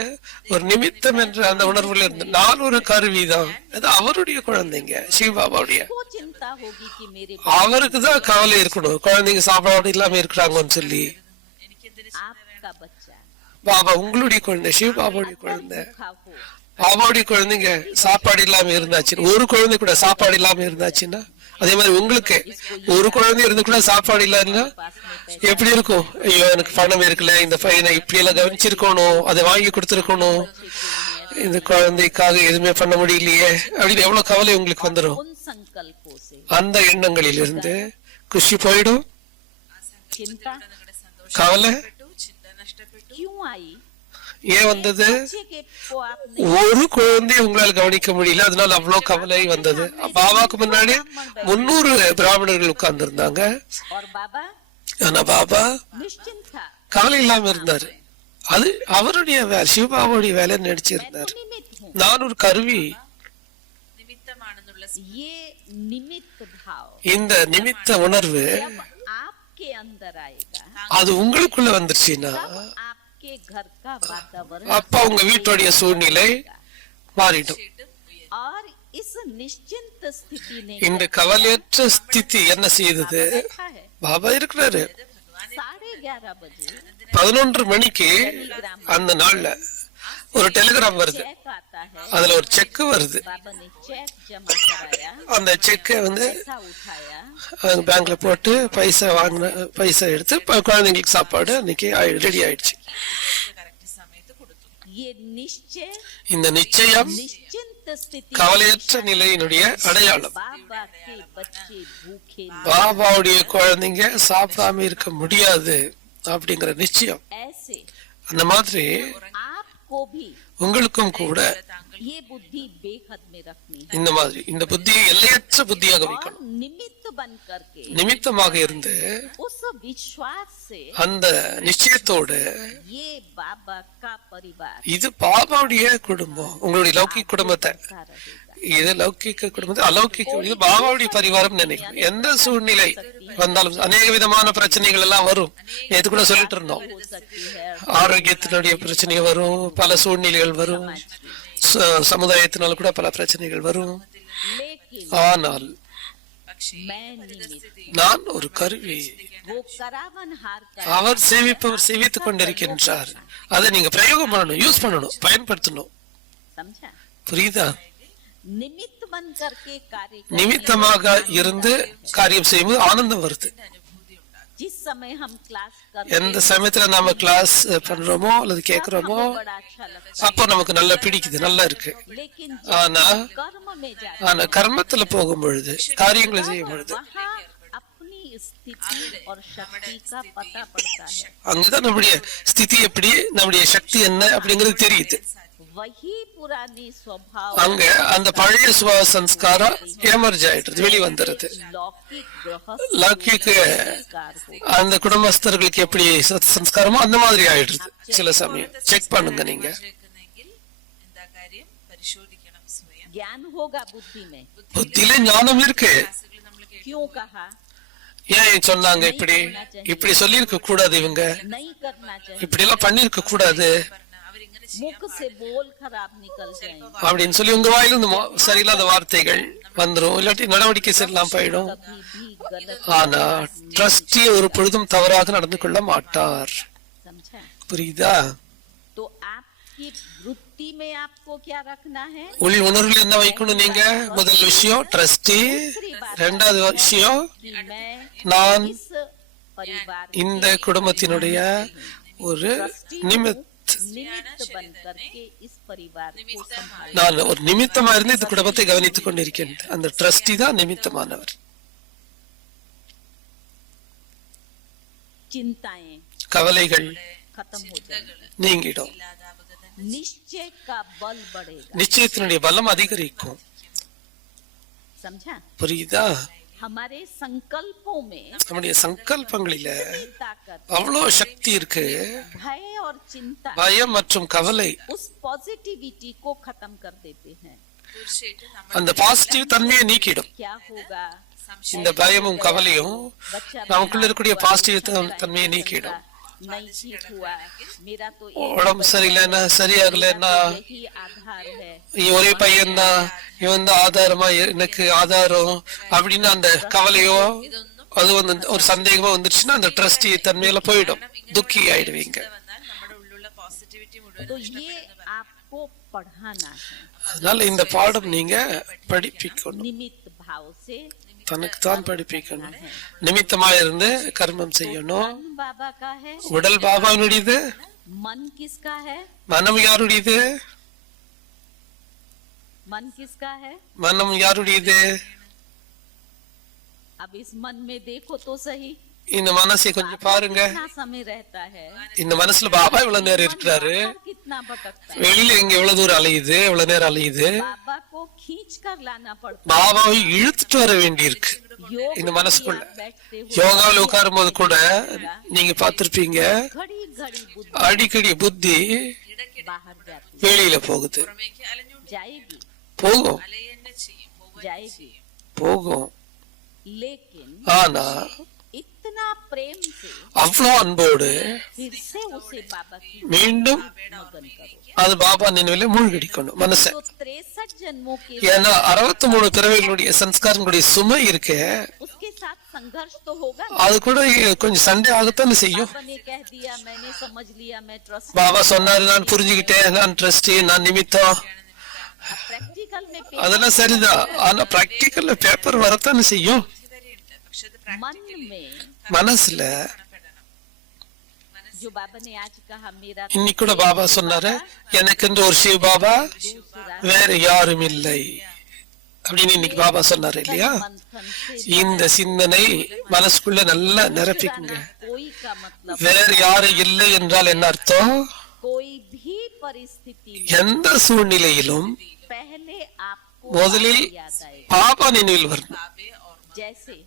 ஒரு நிமித்தம் என்ற அந்த உணர்வுல இருந்து நான் ஒரு கருவிதான், அது அவருடைய குழந்தைங்க, சிவபாபாவுடைய. को चिंता होगी कि मेरे அவருக்கு தான் கவலை இருக்கணும், குழந்தைங்க சாப்பாடு இல்லாம இருக்கிறாங்கன்னு சொல்லி. आपका बच्चा பாபா உங்களுடைய குழந்தை, சிவபாபாவுடைய குழந்தை. भूखा हो, பாபாவுடைய குழந்தைங்க சாப்பாடு இல்லாம இருந்தாச்சு, ஒரு குழந்தை கூட சாப்பாடு இல்லாம இருந்தாச்சுன்னா, அதே மாதிரி உங்களுக்கு ஒரு குழந்தை இருந்து கூட சாப்பாடு இல்லைன்னா எப்படி இருக்கும்? ஐயோ எனக்கு பணம் இருக்கல, இந்த பையனை இப்படி எல்லாம் கவனிச்சிருக்கணும், அதை வாங்கி கொடுத்திருக்கணும், இந்த குழந்தைக்காக எதுவுமே பண்ண முடியலையே அப்படின்னு எவ்வளவு கவலை உங்களுக்கு வந்துடும். उन संकल्पों से அந்த எண்ணங்களில் இருந்து குஷி போயிடும், चिंता கவலை ചിന്ത നഷ്ടപ്പെട്ടു. क्यों आई? ஏன் வந்தது? बच्चे के को आपने ஒரு குழந்தைய உங்களால் கவனிக்க முடியல, அதனால அவ்வளவு கவலை வந்தது. பாபாவுக்கு முன்னாடி 300 பிராமணர்கள் உட்கார்ந்து இருந்தாங்க. और बाबा ஆனா பாபா निश्चिंत था, கவலை இல்லாம இருந்தாரு. அது அவருடைய வேலை, சிவபாபாவுடைய வேலை நினைச்சிருந்தார். निमित्त हूँ। நான் ஒரு கருவி. നിമിത്തമാണെന്നുള്ള ये निमित्त भाव இந்த நிமித்த உணர்வு जब आपके अंदर आएगा, அது உங்களுக்குள்ள வந்துருச்சுன்னா आपके घर का वातावरण அப்ப உங்க வீட்டுடைய சூழ்நிலை மாறிடும். തീർച്ചയായിട്ടും इस निश्चिंत स्थिति ने இந்த கவலையற்ற ஸ்திதி என்ன செய்தது? बैठा है பாபா இருக்கிறாரு. 11:30 बजे 11 மணிக்கு அந்த நாள்ல ஒரு டெலிகிராம் வருது. चेक आता है, அதுல ஒரு செக் வருது. बाबा ने चेक जमा कराया, அந்த செக்கை வந்து पैसा उठाया, பேங்க்ல போட்டு பைசா எடுத்து குழந்தைங்களுக்கு சாப்பாடு அன்னைக்கு ரெடி ஆயிடுச்சு. കറക്റ്റ് സമയത്ത് കൊടുത്തു. ये निश्चय இந்த நிச்சயம் निश्चिंत स्थिति கவலையற்ற நிலையினுடைய அடையாளம். बाबा के बच्चे भूखे பாபாவுடைய குழந்தைங்க சாப்பிடாம இருக்க முடியாது அப்படிங்கிற நிச்சயம். ऐसे அந்த மாதிரி आपको भी உங்களுக்கும் கூட ये बुद्धि बेहद में रखनी है இந்த மாதிரி இந்த புத்தியை எல்லையற்ற புத்தியாக और வைக்கணும். निमित्त बन करके நிமித்தமாக இருந்து उस विश्वास से அந்த நிச்சயத்தோடு ये बाबा का परिवार இது பாபாவுடைய குடும்பம், உங்களுடைய லௌகிக குடும்பத்தை, का रहेगा। இது லௌகிக குடும்பத்தை அலௌகிக்க இது பாபாவுடைய பரிவாரம் நினைக்கும். எந்த சூழ்நிலை வந்தாலும் அநேக விதமான பிரச்சனைகள் எல்லாம் வரும். நேத்து கூட சொல்லிட்டு இருந்தோம், हो सकती है ஆரோக்கியத்தினுடைய பிரச்சனை வரும், பல சூழ்நிலைகள் வரும், சமுதாயத்தினால கூட பல பிரச்சனைகள் வரும். लेकिन ஆனால் मैं निमित्त நான் ஒரு கருவி, वो करावन हार कर அவர் சேவிப்பவர் சேவித்துக் கொண்டிருக்கின்றார். அதை நீங்க பிரயோகம் பண்ணணும், யூஸ் பண்ணணும், பயன்படுத்தணும். समझा? புரியுதா? निमित्त बन करके कार्य நிமித்தமாக இருந்து காரியம் செய்யும்போது ஆனந்தம் வருது. जिस समय हम क्लास எந்த சமயத்துல நாம கிளாஸ் பண்றோமோ அல்லது கேக்குறோமோ बड़ा अच्छा लगता அப்போ நமக்கு நல்லா பிடிக்குது, நல்லா இருக்கு. है, लेकिन ஆனா कर्म में जाते ஆனா கர்மத்துல போகும் பொழுது, காரியங்களை செய்யும் பொழுது वहाँ अपनी स्थिति और शक्ति का पता पड़ता है। அங்கதான் நம்முடைய ஸ்திதி எப்படி, நம்முடைய சக்தி என்ன அப்படிங்கிறது தெரியுது. वही पुरानी स्वभाव அங்க அந்த பழைய சுபாவ சம்ஸ்காரம் எமர்ஜ் ஆயிடுறது, வெளி வந்துருது. लौकिक गृहस्थ லௌகிக संस्कार हो। அந்த குடும்பஸ்தர்களுக்கு எப்படி சம்ஸ்காரமோ அந்த மாதிரி ஆயிடுறது. சில சமயம் செக் பண்ணுங்க நீங்க. കേൾക്കുന്നെങ്കിൽ എന്താ കാര്യം പരിശോധിക്കണം സ്വയം. ज्ञान होगा बुद्धि में। புத்தியில ஞானம் இருக்கு. ക്ലാസ്സുകൾ നമ്മൾ क्यों कहा ஏன் சொன்னாங்க இப்படி இப்படி சொல்லியிருக்க கூடாது, இவங்க नहीं करना चाहिए? இப்படி எல்லாம் பண்ணிருக்க கூடாது അവരിങ്ങനെ मुख से बोल खराब निकल जाएंगे, அப்படின்னு சொல்லி உங்க வாயிலிருந்து சரியில்லாத வார்த்தைகள் வந்துரும், இல்லாட்டி நடவடிக்கை சரியில்லாம போயிடும். कभी भी गलत ஆனா ட்ரஸ்டி ஒரு பொழுதும் தவறாக நடந்து கொள்ள மாட்டார். समझा? புரியுதா? तो आपकी वृत्ति में आपको क्या रखना है? உள் உணர்வில் என்ன வைக்கணும் நீங்க? முதல் விஷயம் ட்ரஸ்டி, ரெண்டாவது விஷயம் कि मैं நான் इस परिवार இந்த குடும்பத்தினுடைய ஒரு நிமித்த निमित्त बन करके इस परिवार को संभाल நான் ஒரு நிமித்தமா இருந்து இந்த குடும்பத்தை கவனித்துக் கொண்டிருக்கேன். அந்த ட்ரஸ்டி தான் நிமித்தமானவர். चिंताएं கவலைகள் खत्म हो जाएंगी, நீங்கிடும், निश्चय का बल बढ़ेगा। நிச்சயத்தினுடைய பலம் அதிகரிக்கும். समझा? புரியுதா? हमारे संकल्पों में நம்முடைய சங்கல்பங்களில ताकत, அவ்வளோ சக்தி இருக்கு. भय और चिंता பயம் மற்றும் கவலை उस पॉजिटिविटी को खत्म कर देते हैं। തീർച്ചയായിട്ടും നമ്മൾ அந்த பாசிட்டிவ் தன்மையை நீக்கிடும். क्या होगा? இந்த பயமும் கவலையும் बच्चा நமக்குள்ள இருக்கக்கூடிய பாசிட்டிவ் தன்மையை நீக்கிடும். नहीं ठीक हुआ, मेरा तो உடம்பு சரியில்லைன்னா சரியாகலைன்னா यही आधार है। ஒரே பையன்தான், இவன் தான் ஆதாரமா, எனக்கு ஆதாரம் அப்படின்னு அந்த கவலையோ அது வந்து ஒரு சந்தேகமா வந்துருச்சுன்னா அந்த ட்ரஸ்டி தன்மையில போயிடும், துக்கி ஆயிடுவீங்க. വന്നാൽ നമ്മുടെ ഉള്ളിലുള്ള പോസിറ്റിവിറ്റി മുഴുവൻ तो ये आपको पढ़ाना है அதனால இந்த பாடம் நீங்க படிப்பிக்கணும், निमित्त भाव से। தனக்கு தான் படிப்பிக்கணும். நிமித்தமா இருந்து கர்மம் செய்யணும். मन बाबा का है, உடல் பாபாவுடையது, मन किसका है? மனம் யாருடையது? मन किसका है? மனம் யாருடையது? अब इस मन में देखो तो सही, இந்த மனசை கொஞ்சம் பாருங்க. कितना समय रहता है, இந்த மனசுல பாபா இவ்வளவு நேரம் இருக்கிறாரு, कितना भटकता है। வெளியில இங்க எவ்வளவு தூரம் அலையுது, எவ்வளவு நேரம் அலையுது. बाबा को खींच कर लाना पड़ता பாபாவை இழுத்துட்டு வர வேண்டி இருக்கு है। योग இந்த மனசுக்குள்ள. आप बैठते हो, யோகாவில் உட்காரும் போது கூட நீங்க பார்த்திருப்பீங்க, घड़ी घड़ी बुद्धि அடிக்கடி புத்தி बाहर जाती வெளியில போகுது. പുറമേക്ക് അലഞ്ഞുകൊണ്ട് जाएगी, போகும் അലയന്നെ ചെയ്യും, പോവുക जाएगी, போகும். लेकिन ஆனா इतना प्रेम से அவ்வளோ அன்போடு फिर से उसे बाबा की மீண்டும் मगन करो। அது பாபா நினைவிலே மூழ்கடிக்கணும் மனசை. जो 63 जन्मों के ஏன்னா 63 பிறவிகளுடைய சன்ஸ்காரங்களுடைய சுமை இருக்கு, उसके साथ संघर्ष तो होगा। அது கூட கொஞ்சம் சண்டை ஆகத்தானே செய்யும். बाबा ने कह दिया, मैंने समझ लिया, मैं ट्रस्ट। பாபா சொன்னாரு, நான் புரிஞ்சுக்கிட்டேன், நான் ட்ரஸ்டி, நான் நிமித்தம். प्रैक्टिकल में அதெல்லாம் சரிதான், ஆனா பிராக்டிக்கல்ல பேப்பர் வரத்தானே செய்யும். मन में மனசுல जो बाबा ने आज कहा, मेरा இன்னைக்கு கூட பாபா சொன்னாரு, எனக்கு என்று ஒரு சிவ பாபா வேற யாரும் இல்லை அப்படின்னு இன்னைக்கு பாபா சொன்னாரு இல்லையா. இந்த சிந்தனை மனசுக்குள்ள நல்லா நிரப்பிக்குங்க. कोई का मतलब வேற யாரும் இல்லை என்றால் என்ன அர்த்தம்? कोई भी परिस्थिति में எந்த சூழ்நிலையிலும் पहले आपको முதலில் याद आएगा। பாபா நினைவில் வரணும். जैसे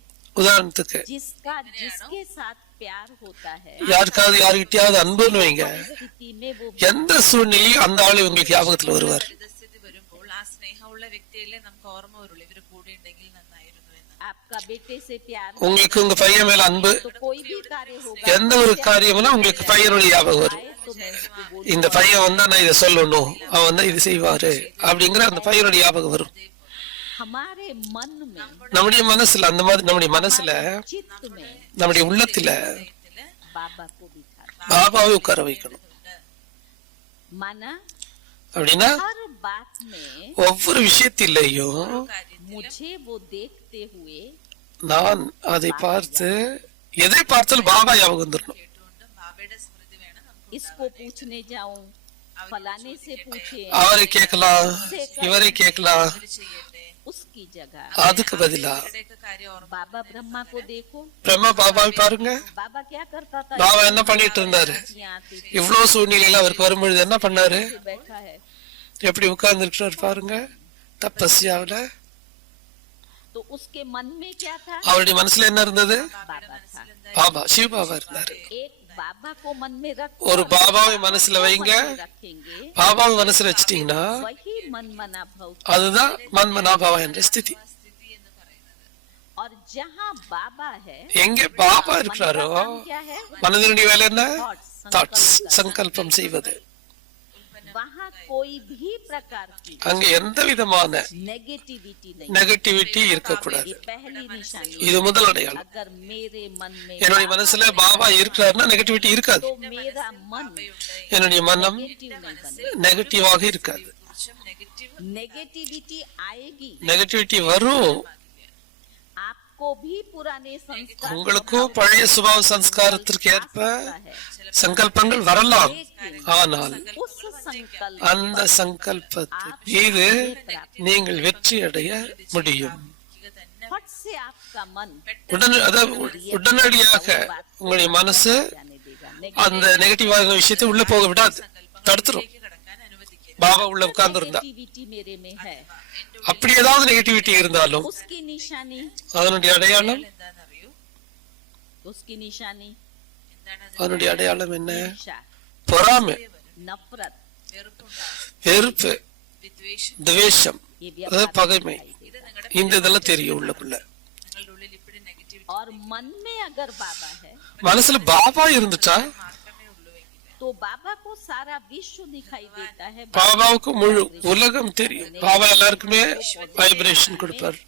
உதாரணத்துக்கு जिसके साथ प्यार होता है, யாருக்காவது யாருக்கிட்டயாவது அன்புன்னு வைங்க, स्थिति में वो எந்த சூழ்நிலையும் அந்த ஆளு உங்களுக்கு ஞாபகத்துல வருவார். വരുമ്പോൾ ആ സ്നേഹമുള്ള വ്യക്തിയല്ലേ നമുക്ക് ഓർമ്മ വരുള്ളൂ, ഇവര് കൂടെ ഉണ്ടെങ്കിൽ നന്നായിരുന്നു എന്ന്. आपका बेटे से प्यार உங்களுக்கு உங்க பையன் மேல அன்பு, तो कोई भी कार्य होगा, எந்த ஒரு காரியம்னா உங்களுக்கு பையனுடைய ஞாபகம் வரும். तो मैं उसको बोलूं, இந்த பையன் வந்தா நான் இதை சொல்லணும், அவன் வந்தா இது செய்வாரு அப்படிங்கிற அந்த பையனுடைய ஞாபகம் வரும். हमारे मन में, நம்முடைய மனசுல அந்த மாதிரி நம்முடைய மனசுல चित्त में நம்முடைய உள்ளத்துல बाबा को बिठा, பாபாவை உட்கார வைக்கணும். माना அப்படின்னா हर बात में ஒவ்வொரு விஷயத்திலையும் मुझे वो देखते हुए நான் அதை பார்த்து எதை பார்த்தாலும் பாபா ஞாபகம் வந்துடணும். ബാബയുടെ സ്മൃതി വേണം നമുക്ക്. इसको पूछने जाऊं, फलाने से पूछे, அவரை கேட்கலாம், இவரை கேட்கலாம், उसकी जगह அதுக்கு பதிலா ഇവരുടെയൊക്കെ കാര്യം ഓർമ്മ. बाबा ब्रह्मा को देखो। பிரம்மா பாபாவை பாருங்க, बाबा क्या करता था? பாபா என்ன பண்ணிட்டு இருந்தாரு, यहाँ आती थी, இவ்வளவு சூழ்நிலையில அவருக்கு வரும்பொழுது என்ன பண்ணாரு, बैठा है, எப்படி உட்கார்ந்து இருக்கிறார் பாருங்க தபஸ்யாவில. तो उसके मन में क्या था? அவருடைய மனசுல என்ன இருந்தது, बाबा था। பாபா சிவ பாபா இருந்தாரு. एक बाबा को मन में रख, ஒரு பாபாவை மனசுல வைங்க, रखेंगे, பாபாவை மனசுல வச்சிட்டீங்கன்னா वही मन मना भव। அதுதான் மன்மனா பாபா என்ற ஸ்திதி. और जहाँ बाबा है, எங்க பாபா இருக்கிறாரோ क्या है? மனதினுடைய வேலை என்ன, தாட்ஸ் சங்கல்பம் செய்வது. वहाँ कोई भी प्रकार की அங்க எந்த விதமான नेगेटिविटी नहीं, நெகட்டிவிட்டி இருக்கக்கூடாது. ये पहली निशानी। இது முதல் அடையாளம். अगर मेरे मन में என்னுடைய மனசுல பாபா இருக்கிறாருன்னா நெகட்டிவிட்டி இருக்காது. तो मेरा मन என்னுடைய மனம் नेगेटिव नहीं बने। நெகட்டிவாக இருக்காது. नेगेटिविटी आएगी, நெகட்டிவிட்டி வரும், आपको भी पुराने संस्कार உங்களுக்கும் பழைய சுபாவ சம்ஸ்காரத்திற்கு ஏற்ப சங்கல்பங்கள் வரலாம். ஆனால் उस संकल्प அந்த சங்கல்பத்தின் மீது நீங்கள் வெற்றி அடைய முடியும். फट से आपका मन உடனடியாக உங்களுடைய மனசு जाने देगा। அந்த நெகட்டிவான விஷயத்தை உள்ள போக விடாது, தடுத்துரும். பாபா உள்ள உட்கார்ந்து இருந்தா नेगेटिविटी मेरे में है, அப்படி ஏதாவது நெகட்டிவிட்டி இருந்தாலும் उसकी निशानी, அதனுடைய அடையாளம், उसकी निशानी அதனுடைய அடையாளம் என்ன, ईर्ष्या, பொறாமை, नफरत, வெறுப்பு, വിദ്വേഷം. துவேஷம், ये அதாவது व्यापार பகைமை. இந்த இதெல்லாம் தெரியும் உள்ளுக்குள்ள. നിങ്ങളുടെ ഉള്ളിൽ ഇപ്പോഴും നെഗറ്റിവിറ്റി और मन में अगर बाबा है, மனசுல பாபா இருந்துட்டா മാത്രമേ ഉള്ളൂ എങ്കിൽ तो बाबा को सारा विश्व दिखाई देता है। பாபாவுக்கு முழு உலகம் தெரியும். பாபா எல்லாருக்குமே வைப்ரேஷன் கொடுப்பார்.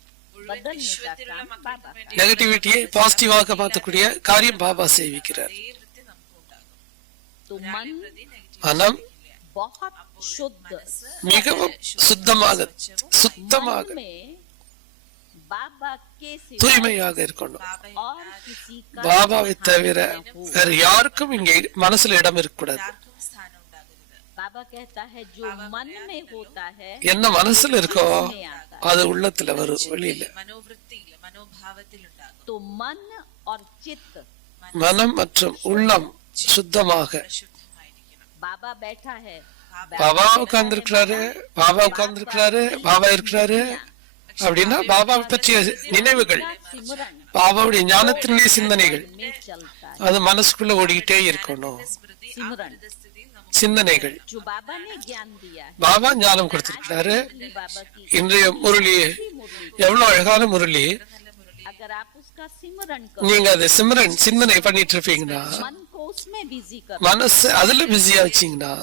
बदलने का काम बाबा का। நெகட்டிவிட்டியை பாசிட்டிவாக மாற்றக்கூடிய காரியம் பாபா செய்விக்கிறார். വൃത്തി നമുക്ക് ഉണ്ടാകും. तो मन மனம் बहुत शुद्ध, மிகவும் சுத்தமாக சுத்தமாக मन में बाबा के सिवा தூய்மையாக இருக்கணும். और किसी का பாபாவை தவிர வேற யாருக்கும் இங்க மனசுல இடம் இருக்கக்கூடாது. ആർക്കും സ്ഥാനം ഉണ്ടാകരുത്. बाबा कहता है जो मन में होता है என்ன மனசுல இருக்கோ அது உள்ளத்துல வரும், வெளியில. മനോവൃത്തിയിൽ മനോഭാവത്തിൽ ഉണ്ടാകും. तो मन और चित्त, மனம் மற்றும் உள்ளம் சுத்தமாக. ശുദ്ധമായിരിക്കണം. बाबा बैठा है, பாபா உட்கார்ந்து இருக்கிறாரு, பாபா உட்கார்ந்து இருக்கிறாரு, பாபா இருக்கிறாரு அப்படின்னா பாபாவை பற்றிய நினைவுகள், सिमरन பாபாவுடைய ஞானத்தினுடைய சிந்தனைகள் में चलता है। அது மனசுக்குள்ள ஓடிக்கிட்டே இருக்கணும். സ്മൃതി सिमरन സ്ഥിതിയിൽ നമുക്ക് சிந்தனைகள் जो बाबा ने ज्ञान दिया है, பாபா ஞானம் கொடுத்திருக்கிறாரு. बाबा की இன்றைய முரளி எவ்வளவு அழகான முரளி. अगर आप उसका सिमरन நீங்க करो அதை சிந்தனை பண்ணிட்டு இருப்பீங்கன்னா, मन को उसमें बिजी करो மனசு அதுல பிஸியா வச்சீங்கன்னா,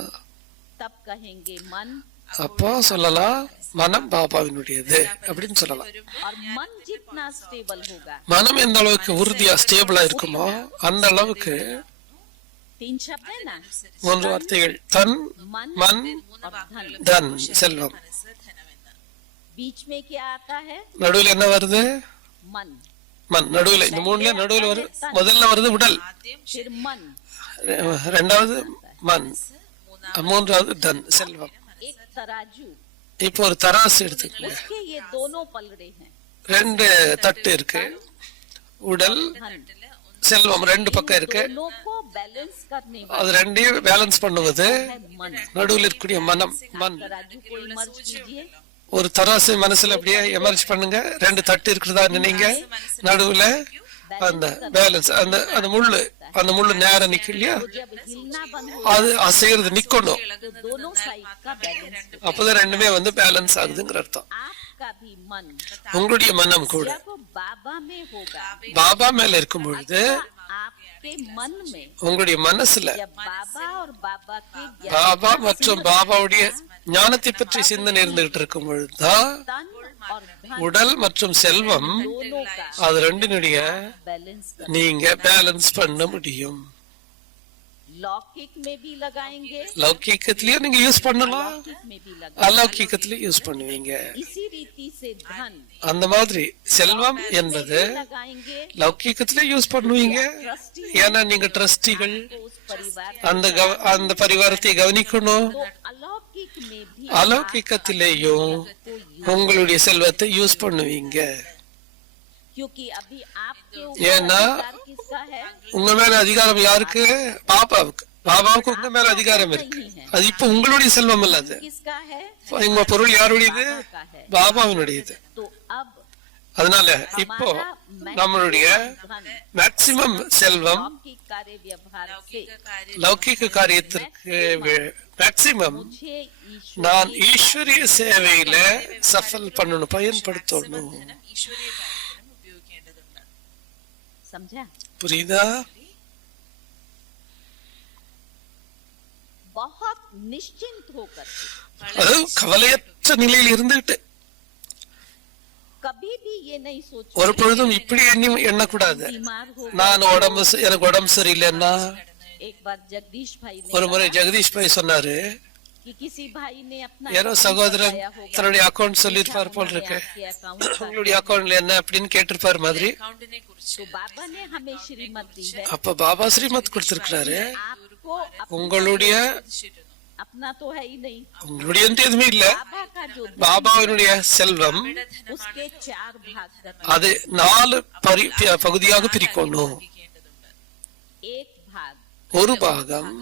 तब कहेंगे मन அப்போ சொல்லலாம் மனம் பாபாவினுடையது அப்படின்னு சொல்லலாம். और मन जितना स्टेबल होगा மனம் எந்த அளவுக்கு உறுதியா ஸ்டேபிளா இருக்குமோ அந்த அளவுக்கு 3 शब्द है ना 3 வார்த்தைகள் தன், மன், और धन தன், செல்வம். बीच में क्या आता है நடுவுல என்ன வருது? मन மன். நடுவுல இந்த மூணுல நடுவுல வருது. முதல்ல வருது உடல், फिर मन ரெண்டாவது மன், மூன்றாவது தன், செல்வம். एक तराजू இப்போ ஒரு தராசு எடுத்துக்கோங்க. उसके ये दोनों पलड़े हैं 2 தட்டு இருக்கு. உடல், செல்வம் 2 பக்கம் இருக்கு. दोनों को बैलेंस करने அது ரெண்டையும் பேலன்ஸ் பண்ணுவது वाला है मन நடுவில் இருக்கக்கூடிய மனம், மன். तराजू को इमर्ज कीजिए ஒரு தராசு மனசுல அப்படியே எமர்ஜ் பண்ணுங்க. 2 தட்டு இருக்கிறதா நினைங்க. நடுவுல அந்த பேலன்ஸ், அந்த முள்ளு நேரம் நிக்கும் இல்லையா, जब हिलना बंद हो அது அசைகிறது நிக்கணும். तो दोनों साइड का बैलेंस அப்பதான் ரெண்டுமே பேலன்ஸ் ஆகுதுங்கிற அர்த்தம். आपका भी मन உங்களுடைய மனம் கூட जब बाबा में होगा பாபா மேல இருக்கும் பொழுது आपके मन में உங்களுடைய மனசுல जब बाबा और बाबा के ज्ञान பாபா மற்றும் பாபாவுடைய ஞானத்தை பற்றி சிந்தனை இருந்துகிட்டு இருக்கும் பொழுதுதான் तन और धन உடல் மற்றும் செல்வம் दोनों का அது ரெண்டினுடைய बैलेंस कर நீங்க பேலன்ஸ் பண்ண முடியும். लौकिक में भी लगाएंगे லௌகிக்கத்திலயும் நீங்க யூஸ் பண்ணலாம், लौकिक में भी लगाएंगे அலௌகிக்கத்திலயும் யூஸ் பண்ணுவீங்க. इसी रीति से धन அந்த மாதிரி செல்வம் என்பது लगाएंगे லௌகிக்கத்திலே யூஸ் பண்ணுவீங்க. ஏன்னா நீங்க ட்ரஸ்டிகள், तो उस परिवार அந்த பரிவாரத்தை கவனிக்கணும். तो अलौकिक में भी அலௌகிக்கத்திலேயும் உங்களுடைய செல்வத்தை யூஸ் பண்ணுவீங்க. क्योंकि अभी आपके ஏன்னா ऊपर अधिकार किसका है உங்க மேல அதிகாரம் யாருக்கு? பாபாவுக்கு. பாபாவுக்கு உங்க மேல அதிகாரம் இருக்கு. அது இப்ப உங்களுடைய செல்வம் இல்ல, அது किसका है உங்க பொருள் யாருடையது? का है பாபாவினுடையது. तो अब அதனால இப்போ நம்மளுடைய மேக்சிமம் செல்வம் लौकिक कार्य व्यवहार से லௌகிக காரியத்திற்கு மேக்சிமம் मुझे ईश्वर நான் ஈஸ்வரிய சேவையில சஃபல் பண்ணணும், பயன்படுத்தணும். ഈശ്വരീയ കാര്യത്തിനും ഉപയോഗിക്കേണ്ടതുണ്ട്. समझा புரியுதா? बहुत निश्चिंत होकर அது கவலையற்ற நிலையில் இருந்துட்டு कभी भी ये नहीं सोचो ஒரு பொழுதும் இப்படி எண்ணக்கூடாது. बीमार हो நான் எனக்கு உடம்பு சரியில்லைன்னா. एक बार जगदीश भाई ने ஒரு முறை ஜெகதீஷ் பாய் சொன்னாரு, कि किसी भाई ने अपना யாரோ சகோதரன் தன்னுடைய அக்கௌண்ட் சொல்லிருப்பார் போல் இருக்கு. आपके अकाउंट உங்களுடைய அக்கௌண்ட்ல என்ன அப்படின்னு கேட்டிருப்பார் மாதிரி. അക്കൗണ്ടിനെ കുറിച്ച് तो बाबा ने हमें श्रीमत दी है அப்ப பாபா ஸ்ரீமத் கொடுத்திருக்கிறாரு. आपको உங்களுடைய अपना तो है ही नहीं உங்களுடைய எதுவுமே இல்ல. बाबा का जो பாபாவினுடைய செல்வம் उसके 4 भाग करना அது 4 பகுதியாக பிரிக்கணும். एक भाग ஒரு பாகம்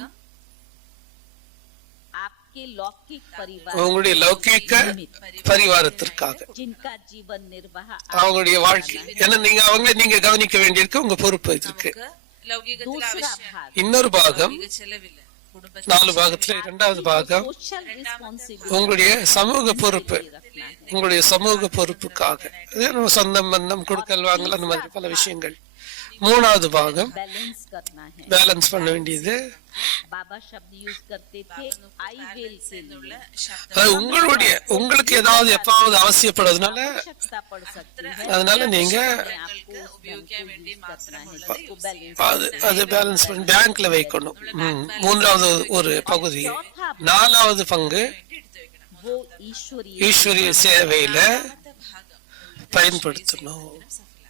आपके लौकिक परिवार உங்களுடைய லௌகிக பரிவாரத்திற்காக, जिनका जीवन निर्वाह அவங்களுடைய வாழ்க்கை. ஏன்னா நீங்க கவனிக்க வேண்டியிருக்கு, உங்க பொறுப்பு இருக்கு. ലൗകികത്തിൽ दूसरा ആവശ്യം भाग இன்னொரு பாகம் ചെലവില്ല. കുടുംബ 4 பாகத்துல இரண்டாவது பாகம் सोशल रिस्पॉन्सिबिलिटी உங்களுடைய சமூக பொறுப்பு, உங்களுடைய சமூக பொறுப்புக்காக. நம்ம சொந்தம் பந்தம் கொடுக்கல் வாங்கல் அந்த மாதிரி பல விஷயங்கள். மூணாவது பாகம் बैलेंस करना है பேலன்ஸ் பண்ண வேண்டியது. बाबा शब्द यूज करते थे आई विल के लिए அது உங்களுக்கு ஏதாவது எப்பாவது அவசியப்படுறதுனால आवश्यकता पड़ सकती है அதனால நீங்க आपको ഉപയോഗിക്കാൻ വേണ്ടി മാത്രമുള്ളത് उसको बैलेंस அது பேலன்ஸ் பண்ணி பேங்க்ல வைக்கணும். மூன்றாவது ஒரு பகுதி. 4வது பங்கு वो ईश्वरीय ஈஸ்வரிய சேவையில பயன்படுத்தணும்.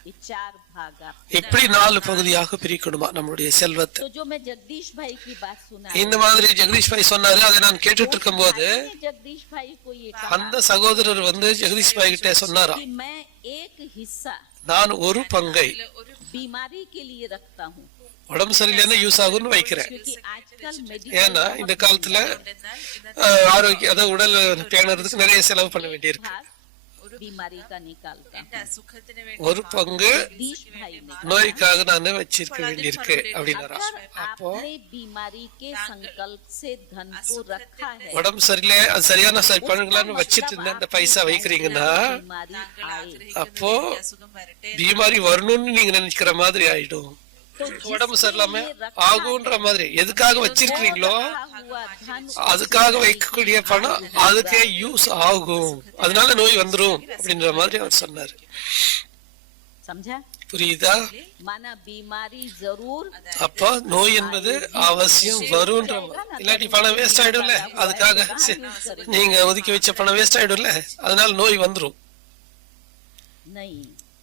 ये 4 भाग आप இப்படி 4 பகுதியாக பிரிக்கணுமா நம்மளுடைய செல்வத்தை. तो जो मैं जगदीश भाई की बात सुना இந்த மாதிரி ஜெகதீஷ் பாய் சொன்னாரு. அதை நான் கேட்டுட்டு இருக்கும் போது मैंने जगदीश भाई को ये कहा அந்த சகோதரர் ஜெகதீஷ் பாய் கிட்ட சொன்னாராம், कि मैं एक हिस्सा நான் ஒரு பங்கை बीमारी के लिए रखता हूँ உடம்பு சரியில்லைன்னா யூஸ் ஆகும்னு வைக்கிறேன். क्योंकि आजकल ஏன்னா இந்த காலத்துல ஆரோக்கியம், அதாவது உடல் பேணுறதுக்கு நிறைய செலவு பண்ண வேண்டியிருக்கு. भाग ഒരു बीमारी का निकालता എന്റെ അസുഖത്തിന് വേണ്ടി ஒரு பங்கு दीश भाई ने நோய்க்காக நான் வச்சிருக்க வேண்டியிருக்கு அப்படின்னாரா. அப்போ आपने बीमारी के संकल्प से धन को रखा है, உடம்பு சரியில்லை, அது சரியான சரி பண்ணுங்களான்னு வச்சிட்டு இருந்த அந்த பைசா வைக்கிறீங்கன்னா बीमारी आए அப்போ ഈ അസുഖം വരട്ടെ பீமாரி வரணும்னு நீங்க நினைக்கிற மாதிரி ஆயிடும். உடம்பு சரியில்லாம ஆகுன்ற மாதிரி எதுக்காக வச்சிருக்கீங்களோ हुआ धन அதுக்காக வைக்கக்கூடிய பணம் அதுக்கே யூஸ் ஆகும், அதனால நோய் வந்துரும் அப்படின்ற மாதிரி அவர் சொன்னாரு. समझा? புரியுதா? माना बीमारी जरूर, அப்போ நோய் என்பது அவசியம் வரும்ன்ற மாதிரி. இல்லாட்டி பணம் வேஸ்ட் ஆயிடும்ல, அதுக்காக நீங்க ஒதுக்கி வச்ச பணம் வேஸ்ட் ஆயிடும்ல, அதனால நோய் வந்துரும். नहीं,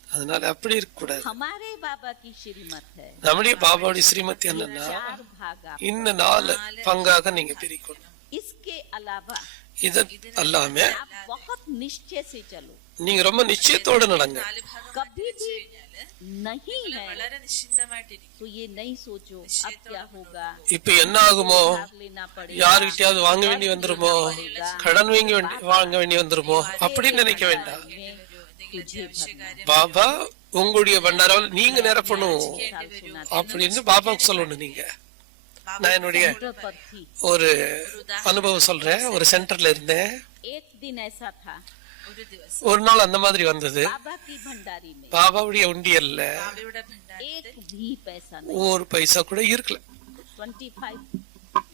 அதனால அப்படி இருக்க கூடாது. हमारे बाबा की श्रीमत है நம்முடைய பாபாவுடைய ஸ்ரீமதி என்னன்னா 4 भाग आप। இந்த 4 பங்காக நீங்க பிரிக்கணும். इसके अलावा இது அல்லாம आप बहुत निश्चय से चलो, நீங்க ரொம்ப நிச்சயத்தோட நடங்க. कभी भी नहीं है വളരെ നിശ്ചിന്തമായിട്ടിരിക്കും. तो ये नहीं सोचो अब क्या होगा, இப்ப என்ன ஆகுமோ, भाग लेना पड़ेगा, யாருகிட்டயாவது வாங்க வேண்டி வந்துருமோ, கடன் வாங்க வேண்டி வந்துருமோ அப்படின்னு நினைக்க வேண்டாம். तुझे भरना। பாபா உங்களுடைய பண்டாராவில் நீங்க நிரப்பணும் அப்படின்னு பாபாவுக்கு சொல்லணும். நீங்க நான் என்னுடைய सेंटर पर थी, ஒரு அனுபவம் சொல்றேன். ஒரு சென்டர்ல இருந்தேன். एक दिन ऐसा था, ഒരു ദിവസം ஒரு நாள் அந்த மாதிரி வந்தது. बाबा की भंडारी में பாபாவுடைய உண்டியல்ல ബാബയുടെ ഭണ്ഡാരത്തിൽ एक भी पैसा नहीं, ஒரு பைசா கூட இருக்கல. 25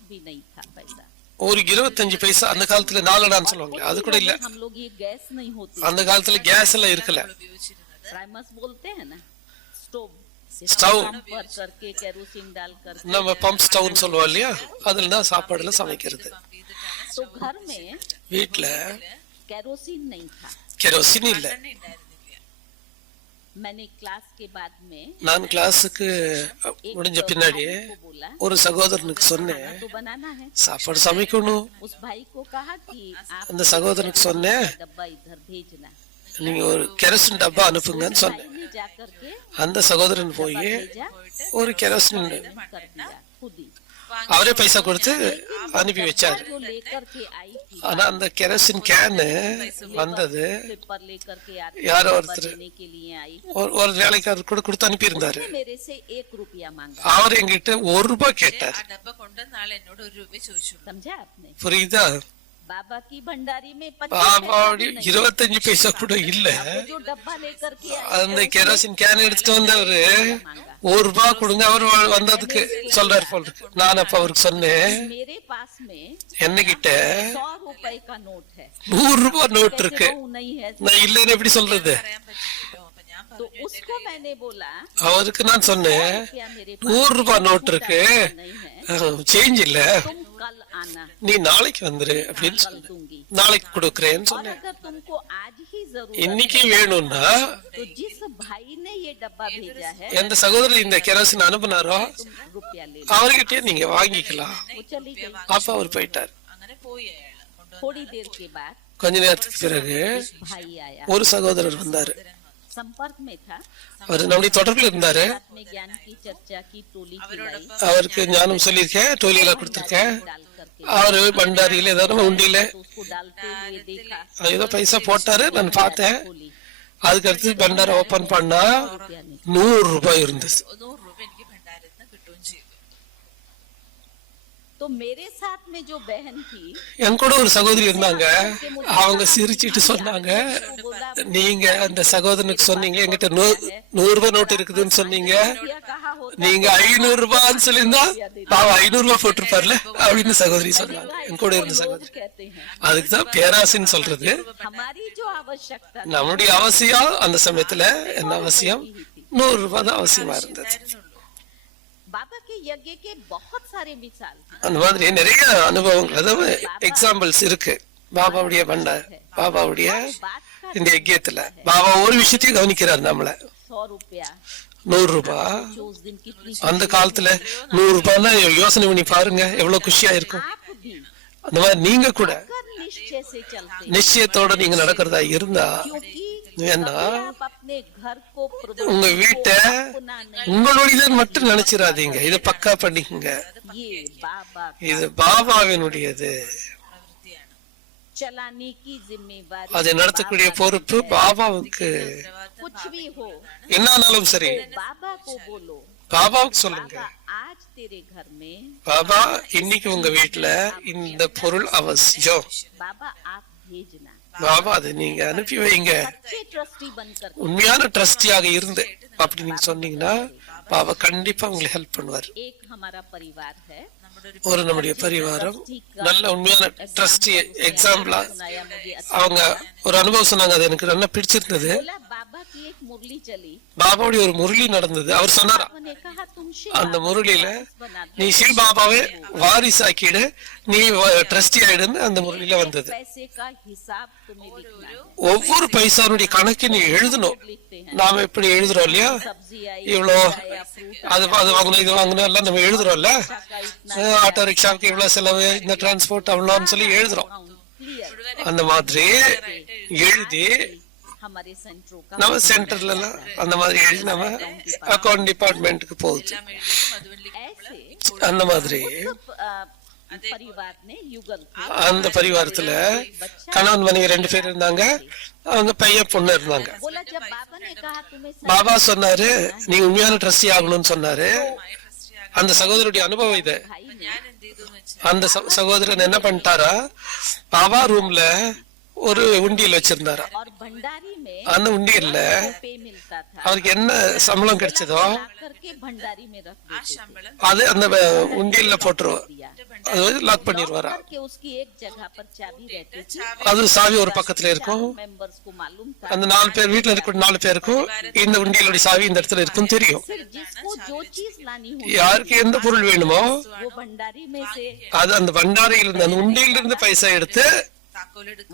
भी नहीं था पैसा। ஒரு 25 பைசா அந்த காலத்துல 4 அடான்னு சொல்லுவாங்க, அது கூட இல்ல. हम लोग ये गैस नहीं होती, அந்த காலத்துல கேஸ் எல்லாம் இருக்கல. प्राइमस बोलते हैं ना, स्टोव स्टोव पर करके केरोसिन डाल कर, நம்ம பம்ப் ஸ்டவ்னு சொல்லுவோம் இல்லையா, அதுல தான் சாப்பாடுல சமைக்கிறது. तो घर में வீட்டுல केरोसिन नहीं था। கெரோசின் இல்ல. मैंने क्लास के बाद में நான் கிளாஸுக்கு முடிஞ்ச பின்னாடி को बोला ஒரு சகோதரனுக்கு சொன்னேன், तो बनाना है। சாப்பாடு சமைக்கணும். उस भाई को कहा कि आप அந்த சகோதரனுக்கு சொன்னேன், डब्बा इधर भेजना। நீங்க ஒரு கெரோசின் டப்பா அனுப்புங்கன்னு சொன்னேன். भाई ने जा करके அந்த சகோதரன் போய் भेजा, ஒரு கெரோசின் कर दिया खुद ही। அவரே பைசா கொடுத்து அனுப்பி வச்சாரு. जो लेकर के आई थी, ஆனா அந்த கெரோசின் கேனு வந்தது पेपर लेकर के आती யாரோ डब्बा ஒருத்தர் देने के लिए आई, ஒரு வேலைக்காரர் கூட கொடுத்து அனுப்பி இருந்தாரு. उसने मेरे से 1 रुपया मांगा। அவர் என்கிட்ட 1 ரூபாய் கேட்டார். ആ ഡബ്ബ കൊണ്ടുവന്ന ആൾ എന്നോട് 1 രൂപ ചോദിച്ചു. समझा आपने? புரியுதா? बाबा की भंडारी में 25 பாபாவுடைய पैसा भी नहीं। 25 பைசா கூட இல்ல. वो जो डब्बा लेकर के आई, அந்த கெரோசின் கேன் எடுத்துட்டு வந்தவரு 1 ரூபாய் கொடுங்க அவர் வந்ததுக்கு சொல்றாரு போல இருக்கு. நான் அப்ப அவருக்கு சொன்னேன், मेरे पास में என்னகிட்ட 100 रुपए का नोट है, 100 ரூபாய் நோட் இருக்கு, वो नहीं है। நான் இல்லைன்னு எப்படி சொல்றது? പറയാൻ പറ്റില്ലല്ലോ. അപ്പൊ ഞാൻ तो उसको मैंने बोला, அவருக்கு நான் சொன்னேன், क्या मेरे 100 ரூபாய் நோட் இருக்கு, नहीं है, சேஞ்ச் இல்ல, तुम कल आना, நீ நாளைக்கு வந்துரு அப்படின்னு कल சொன்னேன். दूंगी। நாளைக்கு கொடுக்கறேன்னு और சொன்னேன். अगर तुमको आज ही जरूरत இன்னைக்கு வேணும்னா तो जिस भाई ने ये डब्बा भेजा है, எந்த சகோதரர் இந்த கெரோசின் அனுப்புனாரோ तुम रुपया ले लो। அவர்கிட்டயே நீங்க வாங்கிக்கலாம். वो चली गई। அப்ப அவர் போயிட்டார். അങ്ങനെ പോയി അയാള് കൊണ്ടുവന്ന थोड़ी देर के बाद கொஞ்ச நேரத்துக்கு பிறகு भाई आया, ஒரு சகோதரர் வந்தாரு. संपर्क में था, அவர் நம்முடைய தொடர்புல இருந்தாரு. साथ में ज्ञान की चर्चा की, टोली खिलाई, அவருக்கு ஞானம் சொல்லியிருக்கேன், டோலியெல்லாம் கொடுத்திருக்கேன். डाल करके அவரு பண்டாரியில ஏதாவது உண்டியில तो उसको डालते हुए देखा, ஏதோ பைசா போட்டாரு, நான் பார்த்தேன். खोली, அதுக்கு அடுத்து பண்டார ஓபன் பண்ணா रुपया नहीं। 100 ரூபாய் இருந்தது. 100 രൂപ എനിക്ക് ഭണ്ഡാരത്തിൽ നിന്ന് കിട്ടുകയും ചെയ്തു. तो मेरे साथ में जो बहन थी, என் கூட ஒரு சகோதரி இருந்தாங்க. அவங்க சிரிச்சிட்டு சொன்னாங்க, वो बोला நீங்க அந்த சகோதரனுக்கு சொன்னீங்க என்கிட்ட 100 ரூபாய் நோட்டு இருக்குதுன்னு சொன்னீங்க, रुपया कहा होता, நீங்க 500 ரூபான்னு சொல்லியிருந்தா பாவம் 500 ரூபாய் போட்டிருப்பார்ல அப்படின்னு சகோதரி சொன்னாங்க. என் கூட இருந்த சகோதரி. कहते हैं அதுக்குதான் பேராசின்னு சொல்றது. हमारी जो आवश्यकता थी, நம்முடைய அவசியம் அந்த சமயத்துல என்ன அவசியம், 100 ரூபாய் தான் அவசியமா இருந்தது. बाबा के यज्ञ के बहुत सारे मिसाल थे। அந்த மாதிரி நிறைய அனுபவங்கள், அதாவது எக்ஸாம்பிள்ஸ் இருக்கு பாபாவுடைய பாபாவுடைய बात का இந்த யஜ்யத்துல. பாபா ஒரு விஷயத்தையும் கவனிக்கிறார் நம்மள. 100 रुपया 100 ரூபாய் जो उस दिन कितनी அந்த காலத்துல 100 ரூபாய்னா யோசனை பண்ணி பாருங்க எவ்வளவு குஷியா இருக்கும். आप भी அந்த மாதிரி நீங்க கூட अगर निश्चय से चलते, நிச்சயத்தோட நீங்க நடக்கிறதா இருந்தா, क्योंकि ஏன்னா आप अपने घर को உங்க வீட்டை अपना नहीं, உங்களுடையது மட்டும் நினைச்சிடாதீங்க, இத பக்கா பண்ணிக்கங்க. ये बाबा இது பாபாவினுடையது. चलाने की जिम्मेवारी அதை நடத்தக்கூடிய பொறுப்பு பாபாவுக்கு. कुछ भी हो என்னானாலும் சரி बाबा को बोलो, பாபாவுக்கு சொல்லுங்க, बाबा आज तेरे घर में, பாபா இன்னைக்கு உங்க வீட்டுல இந்த பொருள் அவசியம், बाबा आप भेजना। பாபா அதை நீங்க அனுப்பி வைங்க. अच्छे ट्रस्टी बनकर உண்மையான ட்ரஸ்டியாக இருந்து அப்படி நீங்க சொன்னீங்கன்னா பாபா கண்டிப்பா உங்களுக்கு ஹெல்ப் பண்ணுவார். एक हमारा परिवार है, ஒரு நம்முடைய பரிவாரம் நல்ல உண்மையான ட்ரஸ்டி எக்ஸாம்பிளா அவங்க ஒரு அனுபவம் சொன்னாங்க, அது எனக்கு நல்லா பிடிச்சிருந்தது. बोला बाबा की एक मुरली चली, பாபாவுடைய ஒரு முரளி நடந்தது. அவர் சொன்னாரா, उन्होंने कहा तुम அந்த முரளியில நீ சிவ பாபாவே வாரிசாக்கிடு, நீ ட்ரஸ்டி ஆயிடுன்னு அந்த முரளியில வந்தது. पैसे का हिसाब तुम्हें लिखना है। ஒவ்வொரு பைசானுடைய கணக்கு நீ எழுதணும். நாம எப்படி எழுதுறோம் இல்லையா, இவ்வளோ அது வாங்கணும் இது வாங்கணும் எல்லாம் நம்ம எழுதுறோம்ல, ஆட்டோ ரிக்ஷாவுக்கு இவ்வளவு செலவு, இந்த டிரான்ஸ்போர்ட் அவ்வளோன்னு சொல்லி எழுதுறோம். அந்த மாதிரி எழுதி हमारे सेंटरों का நம்ம சென்டர்ல எல்லாம் அந்த மாதிரி எழுதி நம்ம அக்கௌண்ட் டிபார்ட்மெண்ட்டுக்கு போகுது. ऐसे அந்த மாதிரி परिवार ने युगल அந்த பரிவாரத்துல கணவன் மனைவி 2 பேர் இருந்தாங்க, அவங்க பையன் பொண்ணு இருந்தாங்க. बोला जब बाबा ने कहा तुम्हें பாபா சொன்னாரு நீ உண்மையான ட்ரஸ்டி ஆகணும்னு சொன்னாரு. அந்த சகோதரருடைய அனுபவம் இது. அந்த சகோதரன் என்ன பண்ணிட்டாரா, பாபா ரூம்ல ஒரு உண்டியல் வச்சிருந்தாரா, और भंडारी में அந்த உண்டியல்ல पे मिलता था, அவருக்கு என்ன சம்பளம் கிடைச்சதோ करके भंडारी में रख देते थे। அது அந்த உண்டியல்ல போட்டுருவோம், அது லாக் பண்ணிடுவாரா. कि उसकी एक जगह पर चाबी रहती थी, அது சாவி ஒரு பக்கத்துல இருக்கும். मेंबर्स को मालूम था, அந்த 4 பேர் வீட்டுல இருக்க 4 பேருக்கும் இந்த உண்டியலுடைய சாவி இந்த இடத்துல இருக்கும் தெரியும். फिर जिसको जो चीज लानी हो யாருக்கு எந்த பொருள் வேணுமோ वो भंडारी में से அது அந்த பண்டாரையில இருந்து அந்த உண்டியல்ல இருந்து பைசா எடுத்து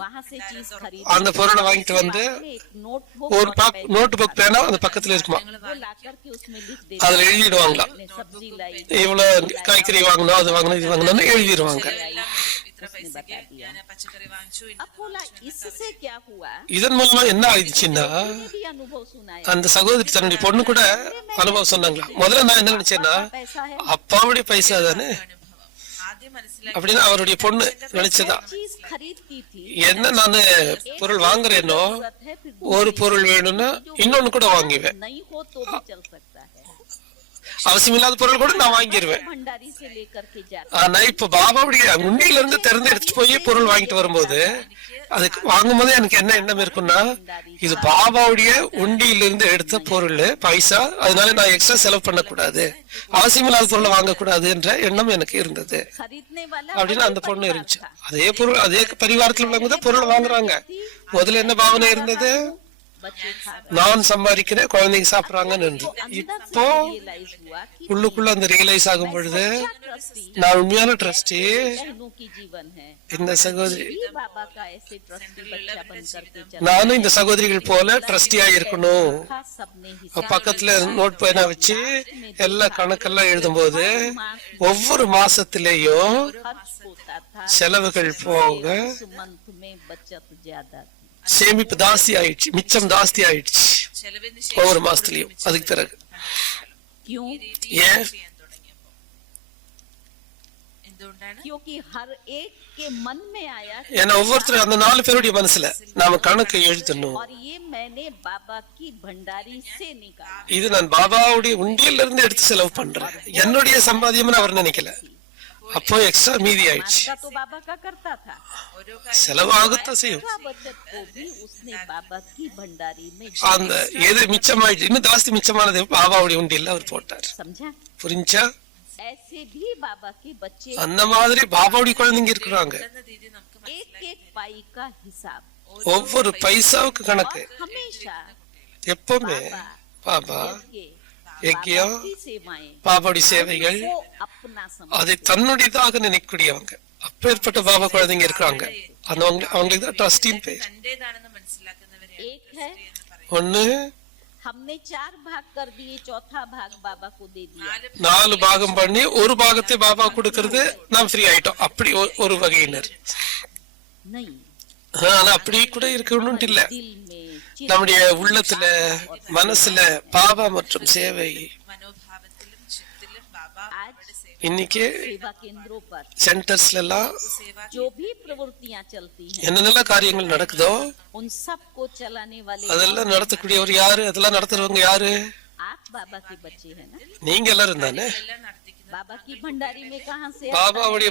वहां से चीज खरीद அந்த பொருளை வாங்கிட்டு வந்து एक नोटबुक ஒரு நோட் புக் பேனா அந்த பக்கத்துல இருக்குமா, वो लाकर के उसमें लिख देते, அதுல எழுதிடுவாங்களா, सब्जी लाई, இவ்வளவு காய்கறி வாங்கணும் அது வாங்கணும் இது வாங்கணும்னு எழுதிடுவாங்க. उसने बता दिया। अब बोला इससे क्या हुआ, இதன் மூலமா என்ன ஆயிடுச்சுன்னா मैंने भी अनुभव सुनाया, அந்த சகோதரி தன்னுடைய பொண்ணு கூட அனுபவம் சொன்னாங்களா. முதல்ல நான் என்ன நினைச்சேன்னா पैसा है அப்பாவுடைய பைசா தானே அப்படின்னு அவருடைய பொண்ணு நினைச்சதா. चीज खरीदती थी, என்ன நானு பொருள் வாங்குறேனோ ஒரு பொருள் வேணும்னா இன்னொன்னு கூட வாங்குவேன், नहीं हो तो भी चल सकता है, அவசியமில்லாத பொருள் கூட நான் வாங்கிடுவேன். भंडारी से लेकर के जाते, ஆனா இப்ப பாபாவுடைய உண்டியில இருந்து திறந்து எடுத்துட்டு போய் பொருள் வாங்கிட்டு வரும்போது அதுக்கு வாங்கும் போது எனக்கு என்ன எண்ணம் இருக்குன்னா, இது பாபாவுடைய உண்டியில இருந்து எடுத்த பொருள் பைசா, அதனால நான் எக்ஸ்ட்ரா செலவு பண்ணக்கூடாது, அவசியமில்லாத பொருளை வாங்கக்கூடாது என்ற எண்ணம் எனக்கு இருந்தது. खरीदने वाला அப்படின்னு அந்த பொண்ணு இருந்துச்சு. அதே பொருள் அதே பரிவாரத்துல உள்ளவங்க தான் பொருள் வாங்குறாங்க. முதல்ல என்ன பாவனை இருந்தது, बच्चे खा நான் சம்பாதிக்கிறேன் குழந்தைங்க சாப்பிடுறாங்கன்னு இருந்தது. இப்போ रियलाइज हुआ कि உள்ளுக்குள்ள அந்த ரியலைஸ் ஆகும் பொழுது ट्रस्टी நான் உண்மையான ட்ரஸ்டி बहनों की जीवन है, இந்த சகோதரி, भी बाबा का ऐसे ट्रस्टी बच्चा बन करके चला, நானும் இந்த சகோதரிகள் போல ட்ரஸ்டியா இருக்கணும். सबने हिसाब பக்கத்துல நோட் பேனா வச்சு எல்லா கணக்கெல்லாம் எழுதும்போது ஒவ்வொரு மாசத்திலேயும் खर्च होता था, செலவுகள் போக उस मंथ में बचत ज्यादा थी। சேமிப்பு ஜாஸ்தி ஆயிடுச்சு, மிச்சம் ஜாஸ்தி ஆயிடுச்சு ஒவ்வொரு மாசத்துலயும். அதுக்கு பிறகு क्यों, ஏன், क्योंकि हर एक के मन में आया कि ஏன்னா ஒவ்வொருத்தரும் அந்த 4 பேருடைய மனசுல நாம கணக்கு எழுதணும். और ये मैंने बाबा की भंडारी से निकाला, இது நான் பாபாவுடைய உண்டியல்ல இருந்து எடுத்து செலவு பண்றேன், என்னுடைய சம்பாத்தியம்னு அவர் நினைக்கல. அப்போ எக்ஸ்ட்ரா மீதி ஆயிடுச்சு. का तो बाबा का करता था, செலவு ஆகத்தான் செய்யும். का बचत को भी उसने बाबा की भंडारी में அந்த எது மிச்சமாயிடுச்சு இன்னும் ஜாஸ்தி மிச்சமானது பாபாவுடைய உண்டியல்ல அவர் போட்டார். समझा। புரிஞ்சா, ऐसे भी बाबा के बच्चे அந்த மாதிரி பாபாவுடைய குழந்தைங்க இருக்கிறாங்க. एक एक पाई का हिसाब, ஒவ்வொரு பைசாவுக்கு கணக்கு. हमेशा எப்பவுமே பாபா யஜ்யம் की सेवाएं பாபாவுடைய சேவைகள் वो अपना समझ, அதை தன்னுடையதாக நினைக்கக்கூடியவங்க. அப்பேற்பட்ட பாபா குழந்தைங்க இருக்காங்க. அவங்களுக்கு தான் ட்ரஸ்டின் பேர். एक है ஒண்ணு हमने 4 भाग कर दिए, चौथा भाग बाबा को दे दिया, 4 பாகம் பண்ணி ஒரு பாகத்தை பாபா கொடுக்கறது நாம் ஃப்ரீ ஆயிட்டோம். அப்படி ஒரு வகையினர். नहीं ஆனா அப்படி கூட இருக்கணும்னு இல்ல. दिल में நம்முடைய உள்ளத்துல மனசுல பாபா மற்றும் சேவை இன்னைக்கு सेवा केंद्रों पर சென்டர்ஸ்ல எல்லாம் जो भी प्रवृत्तियां चलती हैं என்னென்னலாம் காரியங்கள் நடக்குதோ उन सब को चलाने वाले அதெல்லாம் நடத்தக்கூடியவர் யாரு, அதெல்லாம் நடத்துறவங்க யாரு? आप बाबा के बच्चे हैं ना। நீங்க எல்லாரும் தானே. बाबा की भंडारी में कहां से பாபாவுடைய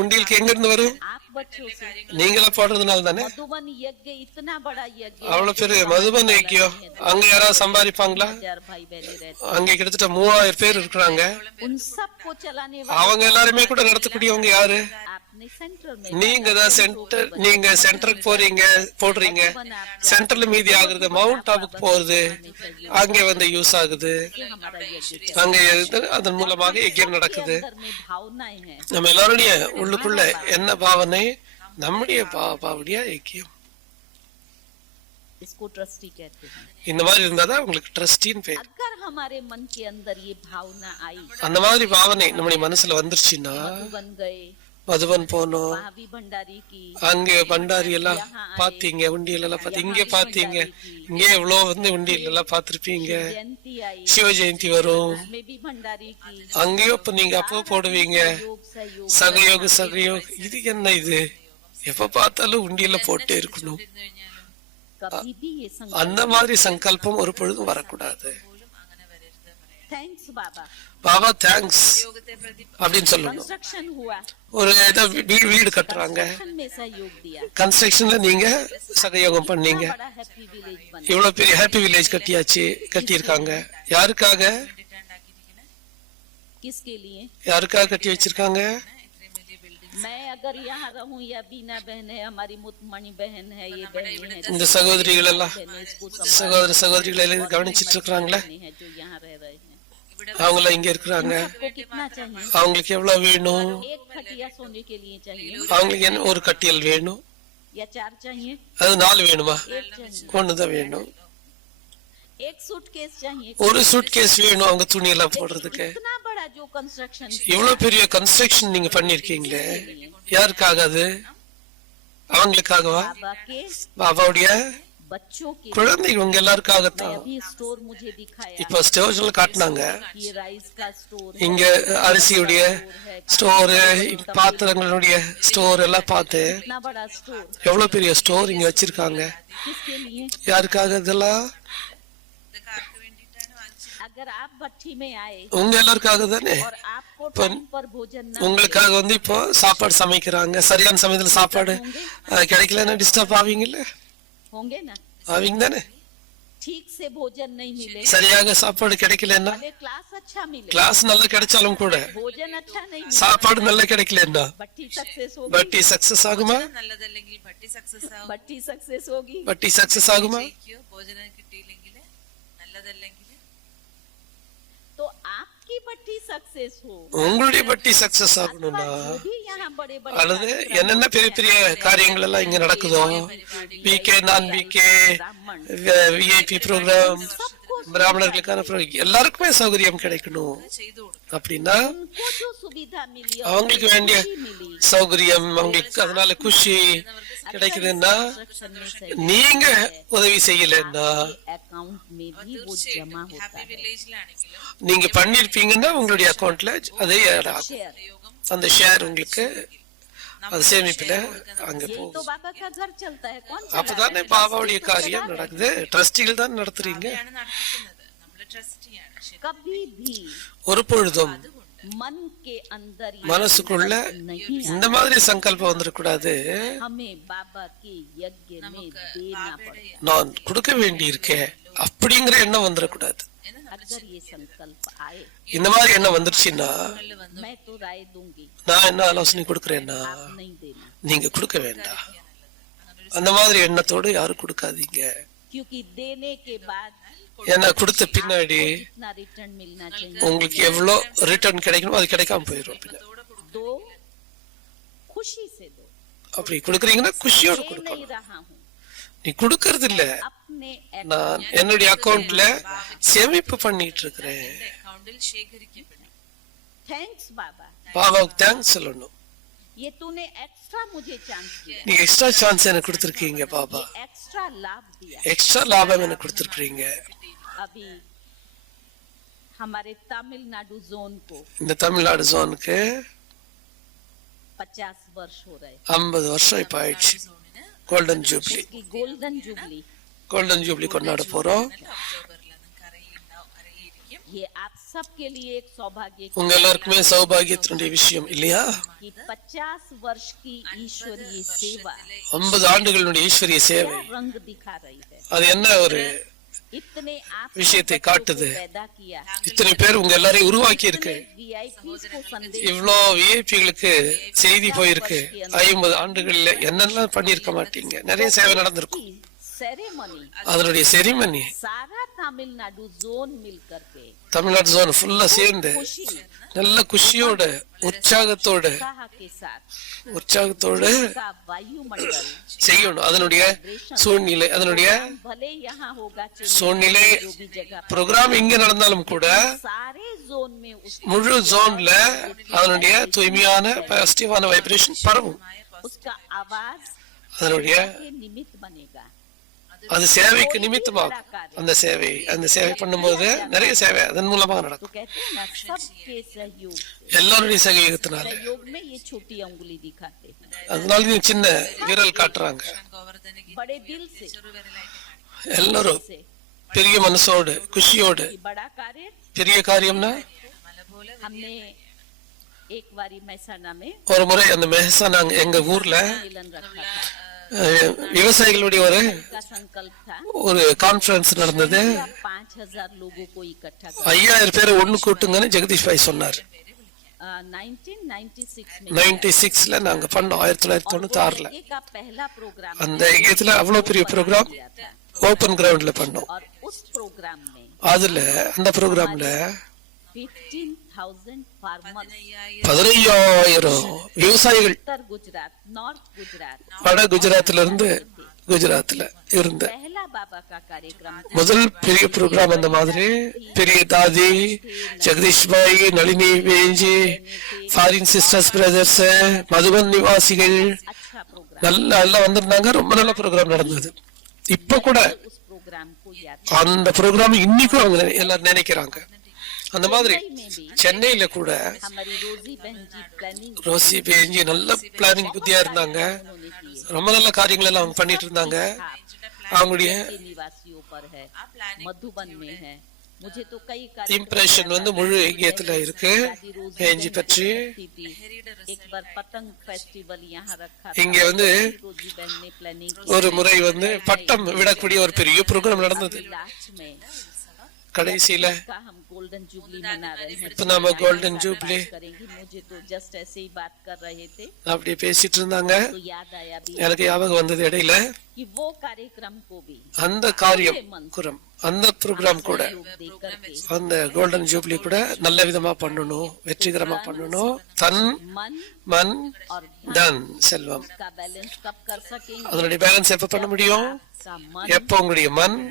உண்டியலுக்கு எங்க இருந்து வரும்? आप बच्चों से। நீங்களா போடுறதுனால தானே. मधुबन यज्ञ इतना बड़ा यज्ञ, அவ்வளவு பெரிய மதுபன் யஜ்யம், அங்க யாராவது சம்பாதிப்பாங்களா? भाई बहने रहते, அங்க கிட்டத்தட்ட 3000 பேர் இருக்கிறாங்க. उन सब को चलाने அவங்க எல்லாருமே கூட நடத்தக்கூடியவங்க யாரு? आपने सेंटर में நீங்க தான் சென்டர். நீங்க சென்டருக்கு போடுறீங்க. சென்டர்ல மீதி ஆகுறது மவுண்ட் ஆபுக்கு போகுது, அங்க வந்து யூஸ் ஆகுது, அங்க அதன் மூலமாக யஜ்யம் நடக்குது. भावनाएं हैं। நம்ம எல்லாருடைய உள்ளுக்குள்ள என்ன பாவனை? நம்முடைய பாபாவுடைய யஜ்யம். इसको ट्रस्टी कहते हैं। இந்த மாதிரி இருந்தாதான் உங்களுக்கு ட்ரஸ்டின்னு பேர். अगर हमारे मन के अंदर ये भावना आई, அந்த மாதிரி பாவனை நம்முடைய மனசுல வந்துருச்சுன்னா, बन गए, மதுபன் போனோம், वहाँ भी भंडारी की, அங்க பண்டாரி எல்லாம் பாத்தீங்க, உண்டியல் எல்லாம் பாத்தீங்க, இங்க பாத்தீங்க, இங்க எவ்வளவு வந்து உண்டியல் எல்லாம் பாத்திருப்பீங்க. जयंती आई, சிவ ஜெயந்தி வரும், में भी भंडारी की, அங்கேயோ நீங்க அப்போ போடுவீங்க. சகயோக இது என்ன இது? எப்ப பார்த்தாலும் உண்டியல்ல போட்டே இருக்கணும். कभी भी ये அந்த மாதிரி சங்கல்பம் ஒரு பொழுதும் வரக்கூடாது. थैंक्स बाबा, பாபா தேங்க்ஸ் அப்படின்னு சொல்லணும். कंस्ट्रक्शन हुआ, ஒரு வீடு கட்டுறாங்க, कंस्ट्रक्शन में सहयोग दिया, கன்ஸ்ட்ரக்ஷன்ல நீங்க சகயோகம் பண்ணீங்க. बड़ा हैप्पी विलेज बना। இவ்வளவு பெரிய ஹாப்பி வில்லேஜ் கட்டியிருக்காங்க. யாருக்காக? किसके लिए? யாருக்காக கட்டி வச்சிருக்காங்க? मैं अगर यहाँ रहूं या बीना बहन है, हमारी मुतमणि बहन है, ये बहन है, இந்த சகோதரிகள் எல்லாம் சகோதரிகளை எல்லாம் கவனிச்சிட்டு இருக்காங்களே, है जो यहाँ रह रहे हैं, அவங்க இங்க இருக்கிறாங்க. सबको कितना चाहिए? அவங்களுக்கு எவ்வளவு வேணும்? एक खटिया सोने के लिए चाहिए அவங்களுக்கு என்ன ஒரு கட்டியல் வேணும்? या 4 चाहिए? அது 4 வேணுமா? एक चाहिए। ஒண்ணுதான் வேணும். एक सूटकेस चाहिए। ஒரு சூட்கேஸ் வேணும் அவங்க துணி எல்லாம் போடுறதுக்கு. इतना बड़ा जो कंस्ट्रक्शन, இவ்வளவு பெரிய கன்ஸ்ட்ரக்ஷன் நீங்க பண்ணிருக்கீங்களே, யாருக்காக அது? அவங்களுக்காகவா? बाबा के பாபாவுடைய बच्चों के குழந்தைகள் உங்க எல்லாருக்காகத்தான். अभी स्टोर मुझे दिखाया, இப்ப ஸ்டோர்ஸ்ல காட்டினாங்க. ये राइस का स्टोर, இங்க அரிசியுடைய ஸ்டோர், பாத்திரங்களுடைய ஸ்டோர் எல்லாம் பார்த்து इतना बड़ा स्टोर எவ்வளவு பெரிய ஸ்டோர் இங்க வச்சிருக்காங்க. किसके लिए? யாருக்காக இதெல்லாம்? अगर आप भट्टी में आए உங்க எல்லாருக்காக தானே. और आपको टाइम पर भोजन न உங்களுக்காக வந்து இப்போ சாப்பாடு சமைக்கிறாங்க, சரியான சமயத்துல சாப்பாடு கிடைக்கலன்னா டிஸ்டர்ப் ஆவீங்கல்ல? होंगे ना, ஆவீங்க தானே. ठीक से भोजन नहीं मिले, சரியாக சாப்பாடு கிடைக்கலன்னா, भले क्लास अच्छा मिले, கிளாஸ் நல்லா கிடைச்சாலும் கூட भोजन अच्छा नहीं मिले, சாப்பாடு நல்லா கிடைக்கலன்னா भट्टी सक्सेस होगी, பட்டி சக்சஸ் ஆகுமா? നല്ലതല്ലെങ്കിൽ ഭട്ടി സക്സസ് ആവും. भट्टी सक्सेस होगी। பட்டி சக்சஸ் ஆகுமா? ഭോജനം കിട്ടിയില്ലെങ്കിൽ നല്ലതല്ലെങ്കിൽ तो आपकी भट्टी सक्सेस हो, உங்களுடைய பட்டி சக்சஸ் ஆகணும்னா, जो भी यहाँ बड़े बड़े அல்லது என்னென்ன பெரிய பெரிய காரியங்கள் எல்லாம் இங்க நடக்குதோ, பிகே நான் பிகே விஐபி ப்ரோக்ராம், பிராமணர்களுக்கான ப்ரோக்ராம், எல்லாருக்குமே சௌகரியம் கிடைக்கணும். அப்படின்னா उनको जो सुविधा मिली और அவங்களுக்கு வேண்டிய சௌகரியம், அவங்களுக்கு அதனால குஷி கிடைக்குதுன்னா, நீங்க உதவி செய்யலன்னா, अकाउंट में भी वो जमा होता है। நீங்க பண்ணிருப்பீங்கன்னா உங்களுடைய அக்கௌண்ட்ல அதே add ஆகும். அந்த ஷேர் உங்களுக்கு அது சேமிப்புல அங்க यही तो போகும். बाबा का घर चलता है, कौन அப்பதானே பாபாவுடைய காரியம் நடக்குது. ட்ரஸ்டிகள் தான் நடத்துறீங்க. നമ്മള് ട്രസ്റ്റിയാണ്. कभी भी ஒரு பொழுதும் मन के अंदर ये மனசுக்குள்ள नहीं இந்த மாதிரி சங்கல்பம் வந்துடக்கூடாது. हमें बाबा के यज्ञ में देना पड़ेगा। நான் கொடுக்க வேண்டி இருக்கேன் அப்படிங்கிற எண்ணம் வந்துடக்கூடாது. अगर ये संकल्प आए, இந்த மாதிரி எண்ணம் வந்துருச்சுன்னா, मैं तो राय दूंगी, நான் என்ன ஆலோசனை கொடுக்கறேன்னா, आप नहीं देना, நீங்க கொடுக்க வேண்டாம். அந்த மாதிரி எண்ணத்தோடு யாரும் கொடுக்காதீங்க. क्योंकि देने के बाद ஏன்னா கொடுத்த பின்னாடி कितना रिटर्न मिलना चाहिए, உங்களுக்கு எவ்வளவு ரிட்டர்ன் கிடைக்கணும் அது கிடைக்காம போயிடும். दो खुशी से दो, அப்படி கொடுக்கறீங்கன்னா குஷியோட दे नहीं கொடுக்கணும். रहा हूँ, நீ கொடுக்கறது இல்ல, अपने நான் என்னுடைய அக்கவுண்ட்ல சேமிப்பு பண்ணிட்டு இருக்கிறேன். അക്കൗണ്ടിൽ ശേഖരിക്കപ്പെടും. थैंक्स बाबा, பாபாவுக்கு தேங்க்ஸ் சொல்லணும். ये तूने एक्स्ट्रा मुझे चांस दिया, நீங்க எக்ஸ்ட்ரா சான்ஸ் எனக்கு கொடுத்துருக்கீங்க பாபா, एक्स्ट्रा लाभ दिया। எக்ஸ்ட்ரா லாபம் எனக்கு கொடுத்துருக்கீங்க. अभी हमारे तमिलनाडु जोन को இந்த தமிழ்நாடு ஜோனுக்கு 50 वर्ष हो रहे 50 வருஷம் இப்ப ஆயிடுச்சு கோல்டன் ஜூப்ளி उसकी गोल्डन जुबली கோல்டன் ஜூப்ளி கொண்டாட போறோம் ये आप सबके लिए एक सौभाग्य की உங்க எல்லாருக்குமே சௌபாகியத்தினுடைய விஷயம் இல்லையா कि 50 वर्ष की ईश्वरीय सेवा 50 ஆண்டுகளுடைய ஈஸ்வரிய சேவை रंग दिखा रही है அது என்ன ஒரு इतने आप விஷயத்தை காட்டுது पैदा किया இத்தனை பேர் உங்க எல்லாரையும் உருவாக்கி இருக்கு VIPs को संदेश இவ்வளோ விஐபிகளுக்கு செய்தி போயிருக்கு 50 ஆண்டுகள்ல என்னெல்லாம் பண்ணிருக்க மாட்டீங்க நிறைய சேவை நடந்திருக்கும் सेरेमनी அதனுடைய செரிமனி सारा तमिलनाडु जोन मिलकर के தமிழ்நாடு ஜோன் ஃபுல்லா சேர்ந்து நல்ல குஷியோட உற்சாகத்தோட उत्साह के साथ உற்சாகத்தோட का वायुमंडल செய்யணும் அதனுடைய சூழ்நிலை அதனுடைய भले यहाँ होगा சூழ்நிலை जो भी जगह ப்ரோக்ராம் இங்க நடந்தாலும் கூட सारे जोन में முழு ஜோன்ல அதனுடைய தூய்மையான பாசிட்டிவான வைப்ரேஷன் பரவும் उसका आवाज அதனுடைய के निमित्त बनेगा அது சேவைக்கு நிமித்தமாகும் அந்த சேவை பண்ணும்போது நிறைய சேவை அதன் மூலமாக तो நடக்கும் कहते हैं ना सबके सहयोग எல்லாருடைய சகயோகத்தினால सहयोग में ये छोटी अंगुली दिखाते हैं அதனால இது சின்ன விரல் காட்டுறாங்க बड़े दिल से எல்லாரும் பெரிய மனசோடு குஷியோடு ये बड़ा कार्य பெரிய காரியம்னா हमने एक बारी मैसाना में ஒரு முறை அந்த மெஹசானாங்க எங்க ஊர்ல मिलन रखा था விவசாயிகளுடைய का संकल्प था ஒரு கான்ஃபரன்ஸ் நடந்தது 5000 लोगों को इकट्ठा 5000 பேரை ஒண்ணு கூட்டுங்கன்னு ஜெகதீஷ் பாய் சொன்னார் 1996 में 96ல நாங்க பண்ணோம் 1996ல ये का पहला प्रोग्राम அந்த ஏகத்துல அவ்வளவு பெரிய ப்ரோக்ராம் ஓபன் கிரவுண்ட்ல பண்ணோம் और उस प्रोग्राम में அதுல அந்த ப்ரோக்ராம்ல 15,000 फार्मर्स 15000 விவசாயிகள் उत्तर गुजरात नॉर्थ गुजरात வட குஜராத்ல இருந்து குஜராத்ல இருந்த पहला बाबा का कार्यक्रम முதல் பெரிய ப்ரோக்ராம் அந்த மாதிரி பெரிய தாதி ஜெகதீஷ் பாய் நளினி வேஞ்சி ஃபாரின் சிஸ்டர்ஸ் பிரதர்ஸ் மதுபன் நிவாசிகள் अच्छा प्रोग्राम நல்லா வந்திருந்தாங்க ரொம்ப நல்ல ப்ரோக்ராம் நடந்தது இப்ப கூட उस प्रोग्राम को याद அந்த ப்ரோக்ராம் இன்னைக்கும் அவங்க எல்லாரும் நினைக்கிறாங்க அந்த மாதிரி சென்னையில கூட हमारी रोजी बहन जी प्लानिंग ரோசி பேஞ்சி நல்ல பிளானிங் புத்தியா இருந்தாங்க ரொம்ப நல்ல காரியங்கள் எல்லாம் அவங்க பண்ணிட்டு இருந்தாங்க அவங்களுடைய के निवासियों पर है मधुबन में है मुझे तो कई இம்ப்ரெஷன் வந்து முழு ஏகியத்துல இருக்கு பேஞ்சி பற்றி एक बार पतंग फेस्टिवल यहाँ रखा இங்க வந்து रोजी बहन ने प्लानिंग ஒரு முறை வந்து பட்டம் விடக்கூடிய ஒரு பெரிய ப்ரோக்ராம் நடந்தது लास्ट में கடைசியில का हम गोल्डन जुबली मना रहे हैं இப்ப நாம கோல்டன் ஜூப்ளி करेंगे मुझे तो जस्ट ऐसे ही बात कर रहे थे அப்படியே பேசிட்டு இருந்தாங்க तो याद आया भी எனக்கு ஞாபகம் வந்தது இடையில कि वो कार्यक्रम को भी அந்த காரியம் குரம் அந்த ப்ரோக்ராம் கூட देख करके அந்த கோல்டன் ஜூப்ளி கூட நல்ல விதமா பண்ணணும் வெற்றிகரமா பண்ணணும் தன் मन மன் और தன் செல்வம் का बैलेंस कब कर सकेंगे அதனுடைய பேலன்ஸ் எப்ப பண்ண முடியும் का मन எப்ப உங்களுடைய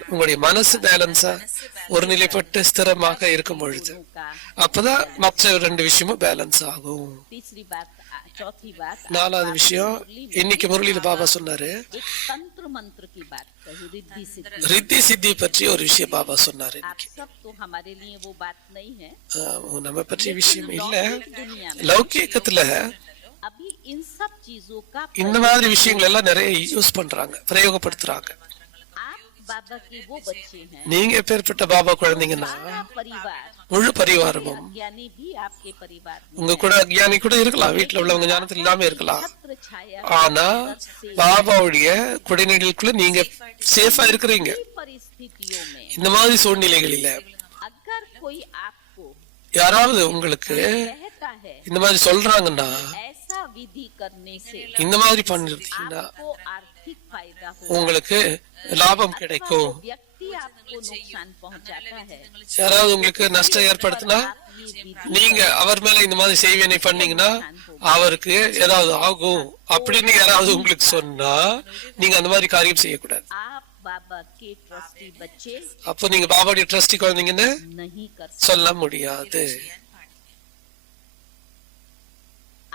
உங்களுடைய மனசு பேலன்ஸா ஒரு நிலைப்பட்டு ஸ்திரமாக இருக்கும் பொழுது का அப்பதான் மற்ற ரெண்டு விஷயமும் பேலன்ஸ் ஆகும் तीसरी बात चौथी बात நாலாவது விஷயம் இன்னைக்கு முரளியில பாபா சொன்னாரு एक तंत्र मंत्र की बात कही रिद्धि सिद्धि ரித்தி சித்தி பற்றி ஒரு விஷயம் பாபா சொன்னாரு आप सब तो हमारे लिए वो बात नहीं है நம்ம பற்றி விஷயம் இல்ல दुनिया में லௌகீகத்துல अभी इन सब चीजों का இந்த மாதிரி விஷயங்கள் எல்லாம் நிறைய யூஸ் பண்றாங்க பிரயோகப்படுத்துறாங்க आप बाबा के वो बच्चे हैं நீங்க எப்பேற்பட்ட பாபா குழந்தைங்கன்னா सारा परिवार முழு பரிவாரமும் ज्ञानी भी आपके परिवार में உங்க கூட அஞ்ஞானி கூட இருக்கலாம் வீட்டுல உள்ளவங்க ஞானத்தில் இல்லாம இருக்கலாம் छत्र छाया ஆனா பாபாவுடைய குடைநிழலுக்குள்ள நீங்க சேஃபா இருக்கிறீங்க परिस्थितियों में இந்த மாதிரி சூழ்நிலைகளில अगर कोई आपको யாராவது உங்களுக்கு कहता है இந்த மாதிரி சொல்றாங்கன்னா ऐसा विधि करने से இந்த மாதிரி பண்ணிருக்கீங்கன்னா आपको आर्थिक फायदा हो உங்களுக்கு லாபம் கிடைக்கும் व्यक्ति आपको नुकसान पहुंचाता है யாராவது உங்களுக்கு நஷ்டம் ஏற்படுத்தினா ये विधि நீங்க அவர் மேல இந்த மாதிரி செய்வினை பண்ணீங்கன்னா அவருக்கு ஏதாவது ஆகும் அப்படின்னு யாராவது உங்களுக்கு சொன்னா நீங்க அந்த மாதிரி காரியம் செய்யக்கூடாது आप बाबा के ट्रस्टी बच्चे அப்போ நீங்க பாபாவுடைய ட்ரஸ்டி குழந்தைங்கன்னு नहीं कर சொல்ல முடியாது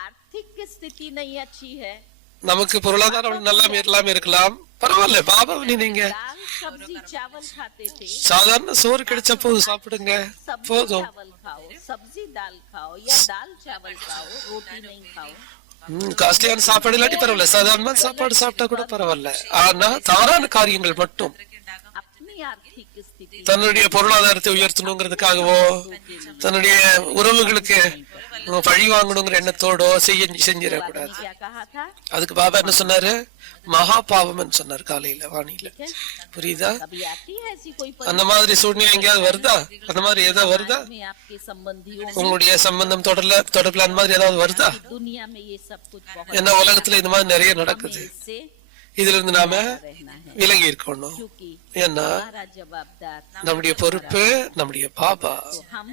आर्थिक स्थिति नहीं अच्छी है நமக்கு பொருளாதாரம் நல்லா இல்லாம இருக்கலாம் பரவாயில்ல பாபாவை நீங்க दान सब्जी चावल खाते थे, சாதாரண சோறு கிடைச்சா போதும், சாப்பிடுங்க सब्जी போதும். चावल खाओ, सब्जी दाल खाओ या दाल चावल खाओ, रोटी नहीं खाओ। காஸ்ட்லியான சாப்பாடு இல்லாட்டி பரவாயில்ல, சாதாரண சாப்பாடு சாப்பிட்டா கூட பரவாயில்ல. ஆனா தவறான காரியங்கள் மட்டும் अपनी आर्थिक स्थिति தன்னுடைய பொருளாதாரத்தை உயர்த்தணுங்கிறதுக்காகவோ தன்னுடைய உறவுகளுக்கு பழி வாங்கணுங்கிற எண்ணத்தோடோ செஞ்சிடக்கூடாது. क्या कहा था? அதுக்கு பாபா என்ன சொன்னாரு? மகா பாவம்னு சொன்னார் காலையில வாணியில. புரியுதா? कभी आती है ऐसी कोई அந்த மாதிரி சூழ்நிலை எங்கேயாவது வருதா? அந்த மாதிரி ஏதாவது வருதா? में आपके संबंधियों உங்களுடைய சம்பந்தம் தொடர்புல அந்த மாதிரி ஏதாவது வருதா? दुनिया में ये सब कुछ बहुत என்ன உலகத்துல இந்த மாதிரி நிறைய நடக்குது. इससे இதுல இருந்து நாம रहना है, விலகி இருக்கணும். क्योंकि ஏன்னா हमारा जवाबदार நம்முடைய பொறுப்பு நம்முடைய பாபா. हम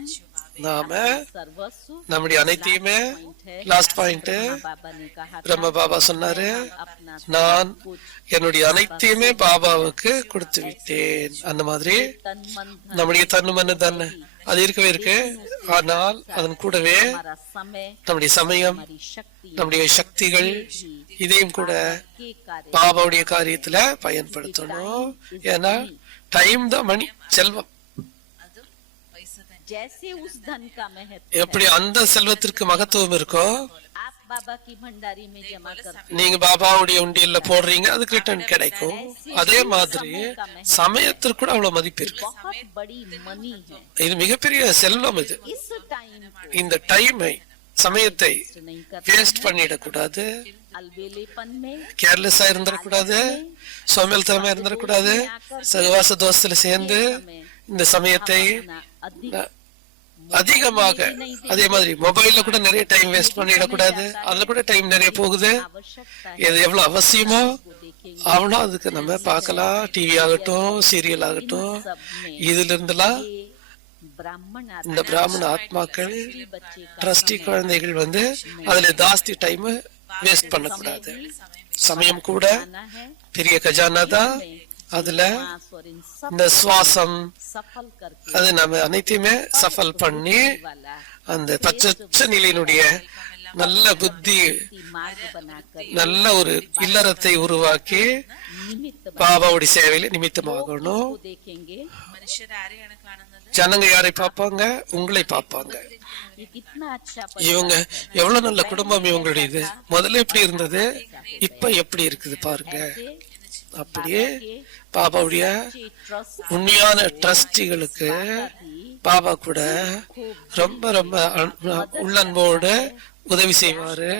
நாம सर्वस्व நம்முடைய அனைத்தையுமே லாஸ்ட் பாயிண்ட் बाबा ने कहा பிரம்ம பாபா சொன்னாரு, अपना நான் என்னுடைய அனைத்தையுமே பாபாவுக்கு கொடுத்து விட்டேன். அந்த மாதிரி तन मन धन நம்முடைய தன்னு மன்னு தன்னு அது இருக்கவே இருக்கு. ஆனால் அதன் கூடவே हमारा समय நம்முடைய சமயம், हमारी शक्ति நம்முடைய சக்திகள் இதையும் கூட के कार्य பாபாவுடைய காரியத்துல பயன்படுத்தணும். ஏன்னா டைம் தான் மணி, செல்வம். ಅದು ಪೈಸದ जैसे उस धन का महत्व எப்படி அந்த செல்வத்திற்கு மகத்துவம் இருக்கோ, आप बाबा की भंडारी में जमा करते நீங்க பாபாவுடைய உண்டியல்ல போடுறீங்க, அதுக்கு ரிட்டர்ன் கிடைக்கும். அதே மாதிரி சமயத்திற்கு கூட அவ்வளவு மதிப்பு இருக்கு. बहुत बड़ी मनी है। இது மிகப்பெரிய செல்வம். இது इस टाइम को இந்த டைமை, சமயத்தை नहीं कर வேஸ்ட் பண்ணிடக்கூடாது. अलबेलेपन में கேர்லெஸ்ஸா இருந்துடக்கூடாது, சோம்பேறித்தனமா இருந்துடக்கூடாது. சகவாச தோஷத்துல சேர்ந்து இந்த சமயத்தை அதிகமாக, அதே மாதிரி மொபைல்ல கூட நிறைய டைம் வேஸ்ட் பண்ணிடக்கூடாது. அதுல கூட டைம் நிறைய போகுது. आवश्यकता எது எவ்வளவு அவசியமோ அவ்வளோ அதுக்கு நம்ம பார்க்கலாம். டிவி ஆகட்டும், சீரியல் ஆகட்டும், இதுல இருந்தெல்லாம் ये ब्राह्मण இந்த பிராமண ஆத்மாக்கள், बच्चे का ட்ரஸ்டி குழந்தைகள் அதுல ஜாஸ்தி டைம் வேஸ்ட் பண்ணக்கூடாது. சமயம் கூட आना है, பெரிய கஜானா தான். அதுல सांस और इन सब இந்த சுவாசம் सफल करके அது நம்ம அனைத்தையுமே சஃபல் பண்ணி वाला அந்த பச்சச்ச நிலையினுடைய நல்ல புத்தி, मार्ग बनाकर நல்ல ஒரு இல்லறத்தை உருவாக்கி निमित्त பாபாவுடைய சேவையில நிமித்தமாகணும். को देखेंगे। ಮನುಷ್ಯರ ಯಾರೆയാണ് ಕಾಣುന്നത്? ஜனங்க யாரை பார்ப்பாங்க? உங்களை பார்ப்பாங்க. ये कितना अच्छा இவங்க எவ்வளவு நல்ல குடும்பம் இவங்களுடையது. முதல்ல எப்படி இருந்தது, இப்ப எப்படி இருக்குது பாருங்க. அப்படியே பாபாவுடைய உண்மையான ட்ரஸ்டிகளுக்கு பாபா கூட ரொம்ப ரொம்ப உள்ளன்போடு உதவி செய்வாரு,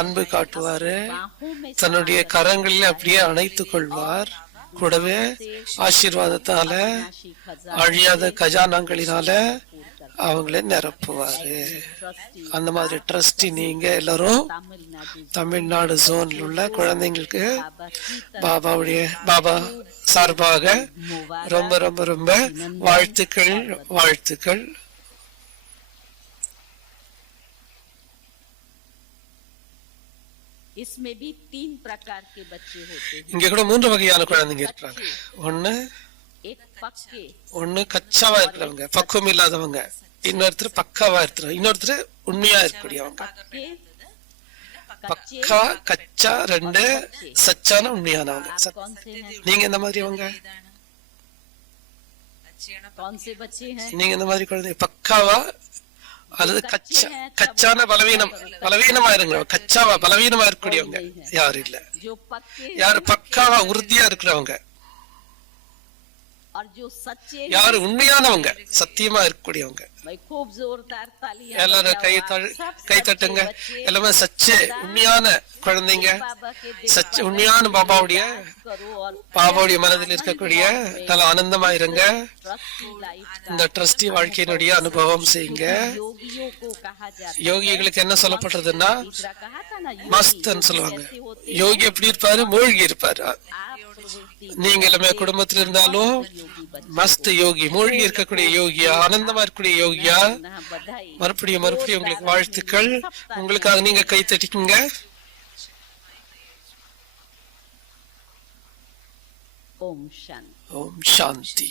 அன்பு காட்டுவாரு, தன்னுடைய கரங்களில் அப்படியே அணைத்துக் கொள்வார். கூடவே ஆசீர்வாதத்தால, அழியாத கஜானாங்களினால அவங்கள நிரப்புவாரு. அந்த மாதிரி ட்ரஸ்டி நீங்க எல்லாரும் தமிழ்நாடு ஜோன்ல உள்ள குழந்தைங்களுக்கு பாபா சார்பாக ரொம்ப ரொம்ப ரொம்ப வாழ்த்துக்கள், வாழ்த்துக்கள். इसमें भी 3 प्रकार के बच्चे होते हैं। இங்க கூட 3 வகையான குழந்தைங்க இருக்காங்க. एक पक्के, ஒண்ணு கச்சாவா இருக்கிறவங்க, பக்குவம் இல்லாதவங்க. இன்னொருத்தர் பக்காவா இருக்கிற, இன்னொருத்தர் உண்மையா இருக்கக்கூடியவங்க. பக்கா, கச்சா, 2 சச்சான உண்மையானவங்க. कौन से हैं? நீங்க இந்த மாதிரி அவங்க, कौन से बच्चे हैं? நீங்க இந்த மாதிரி குழந்தை பக்காவா அல்லது கச்சான பலவீனமா இருங்க. கச்சாவா பலவீனமா இருக்கக்கூடியவங்க யாரு இல்ல. जो पक्के யாரு பக்காவா உறுதியா இருக்கிறவங்க, और जो सच्चे யாரு உண்மையானவங்க, சத்தியமா இருக்கக்கூடியவங்க. भाई खूब जोरदार तालियां எல்லாரும் கை தட்டுங்க. எல்லாமே சச்சே உண்மையான குழந்தைங்க, சச்ச உண்மையான பாபாவுடைய மனதில் இருக்கக்கூடிய நல்ல ஆனந்தமா இருங்க. இந்த ட்ரஸ்டி வாழ்க்கையினுடைய அனுபவம் செய்யுங்க. योगियों को कहा जाता है। யோகிகளுக்கு என்ன சொல்லப்படுறதுன்னா तीसरा कहा था ना, மஸ்தன் சொல்லுவாங்க. யோகி எப்படி இருப்பாரு? மூழ்கி இருப்பாரு. आप प्रवृत्ति நீங்க எல்லாமே குடும்பத்துல இருந்தாலும் மஸ்த் யோகி, மூழ்கி இருக்கக்கூடிய யோகியா, ஆனந்தமா இருக்கக்கூடிய யோகியா. बधाई। மறுபடியும் உங்களுக்கு வாழ்த்துக்கள். உங்களுக்காக நீங்க கை தட்டிக்குங்க. ओम शांति। ஓம் சாந்தி.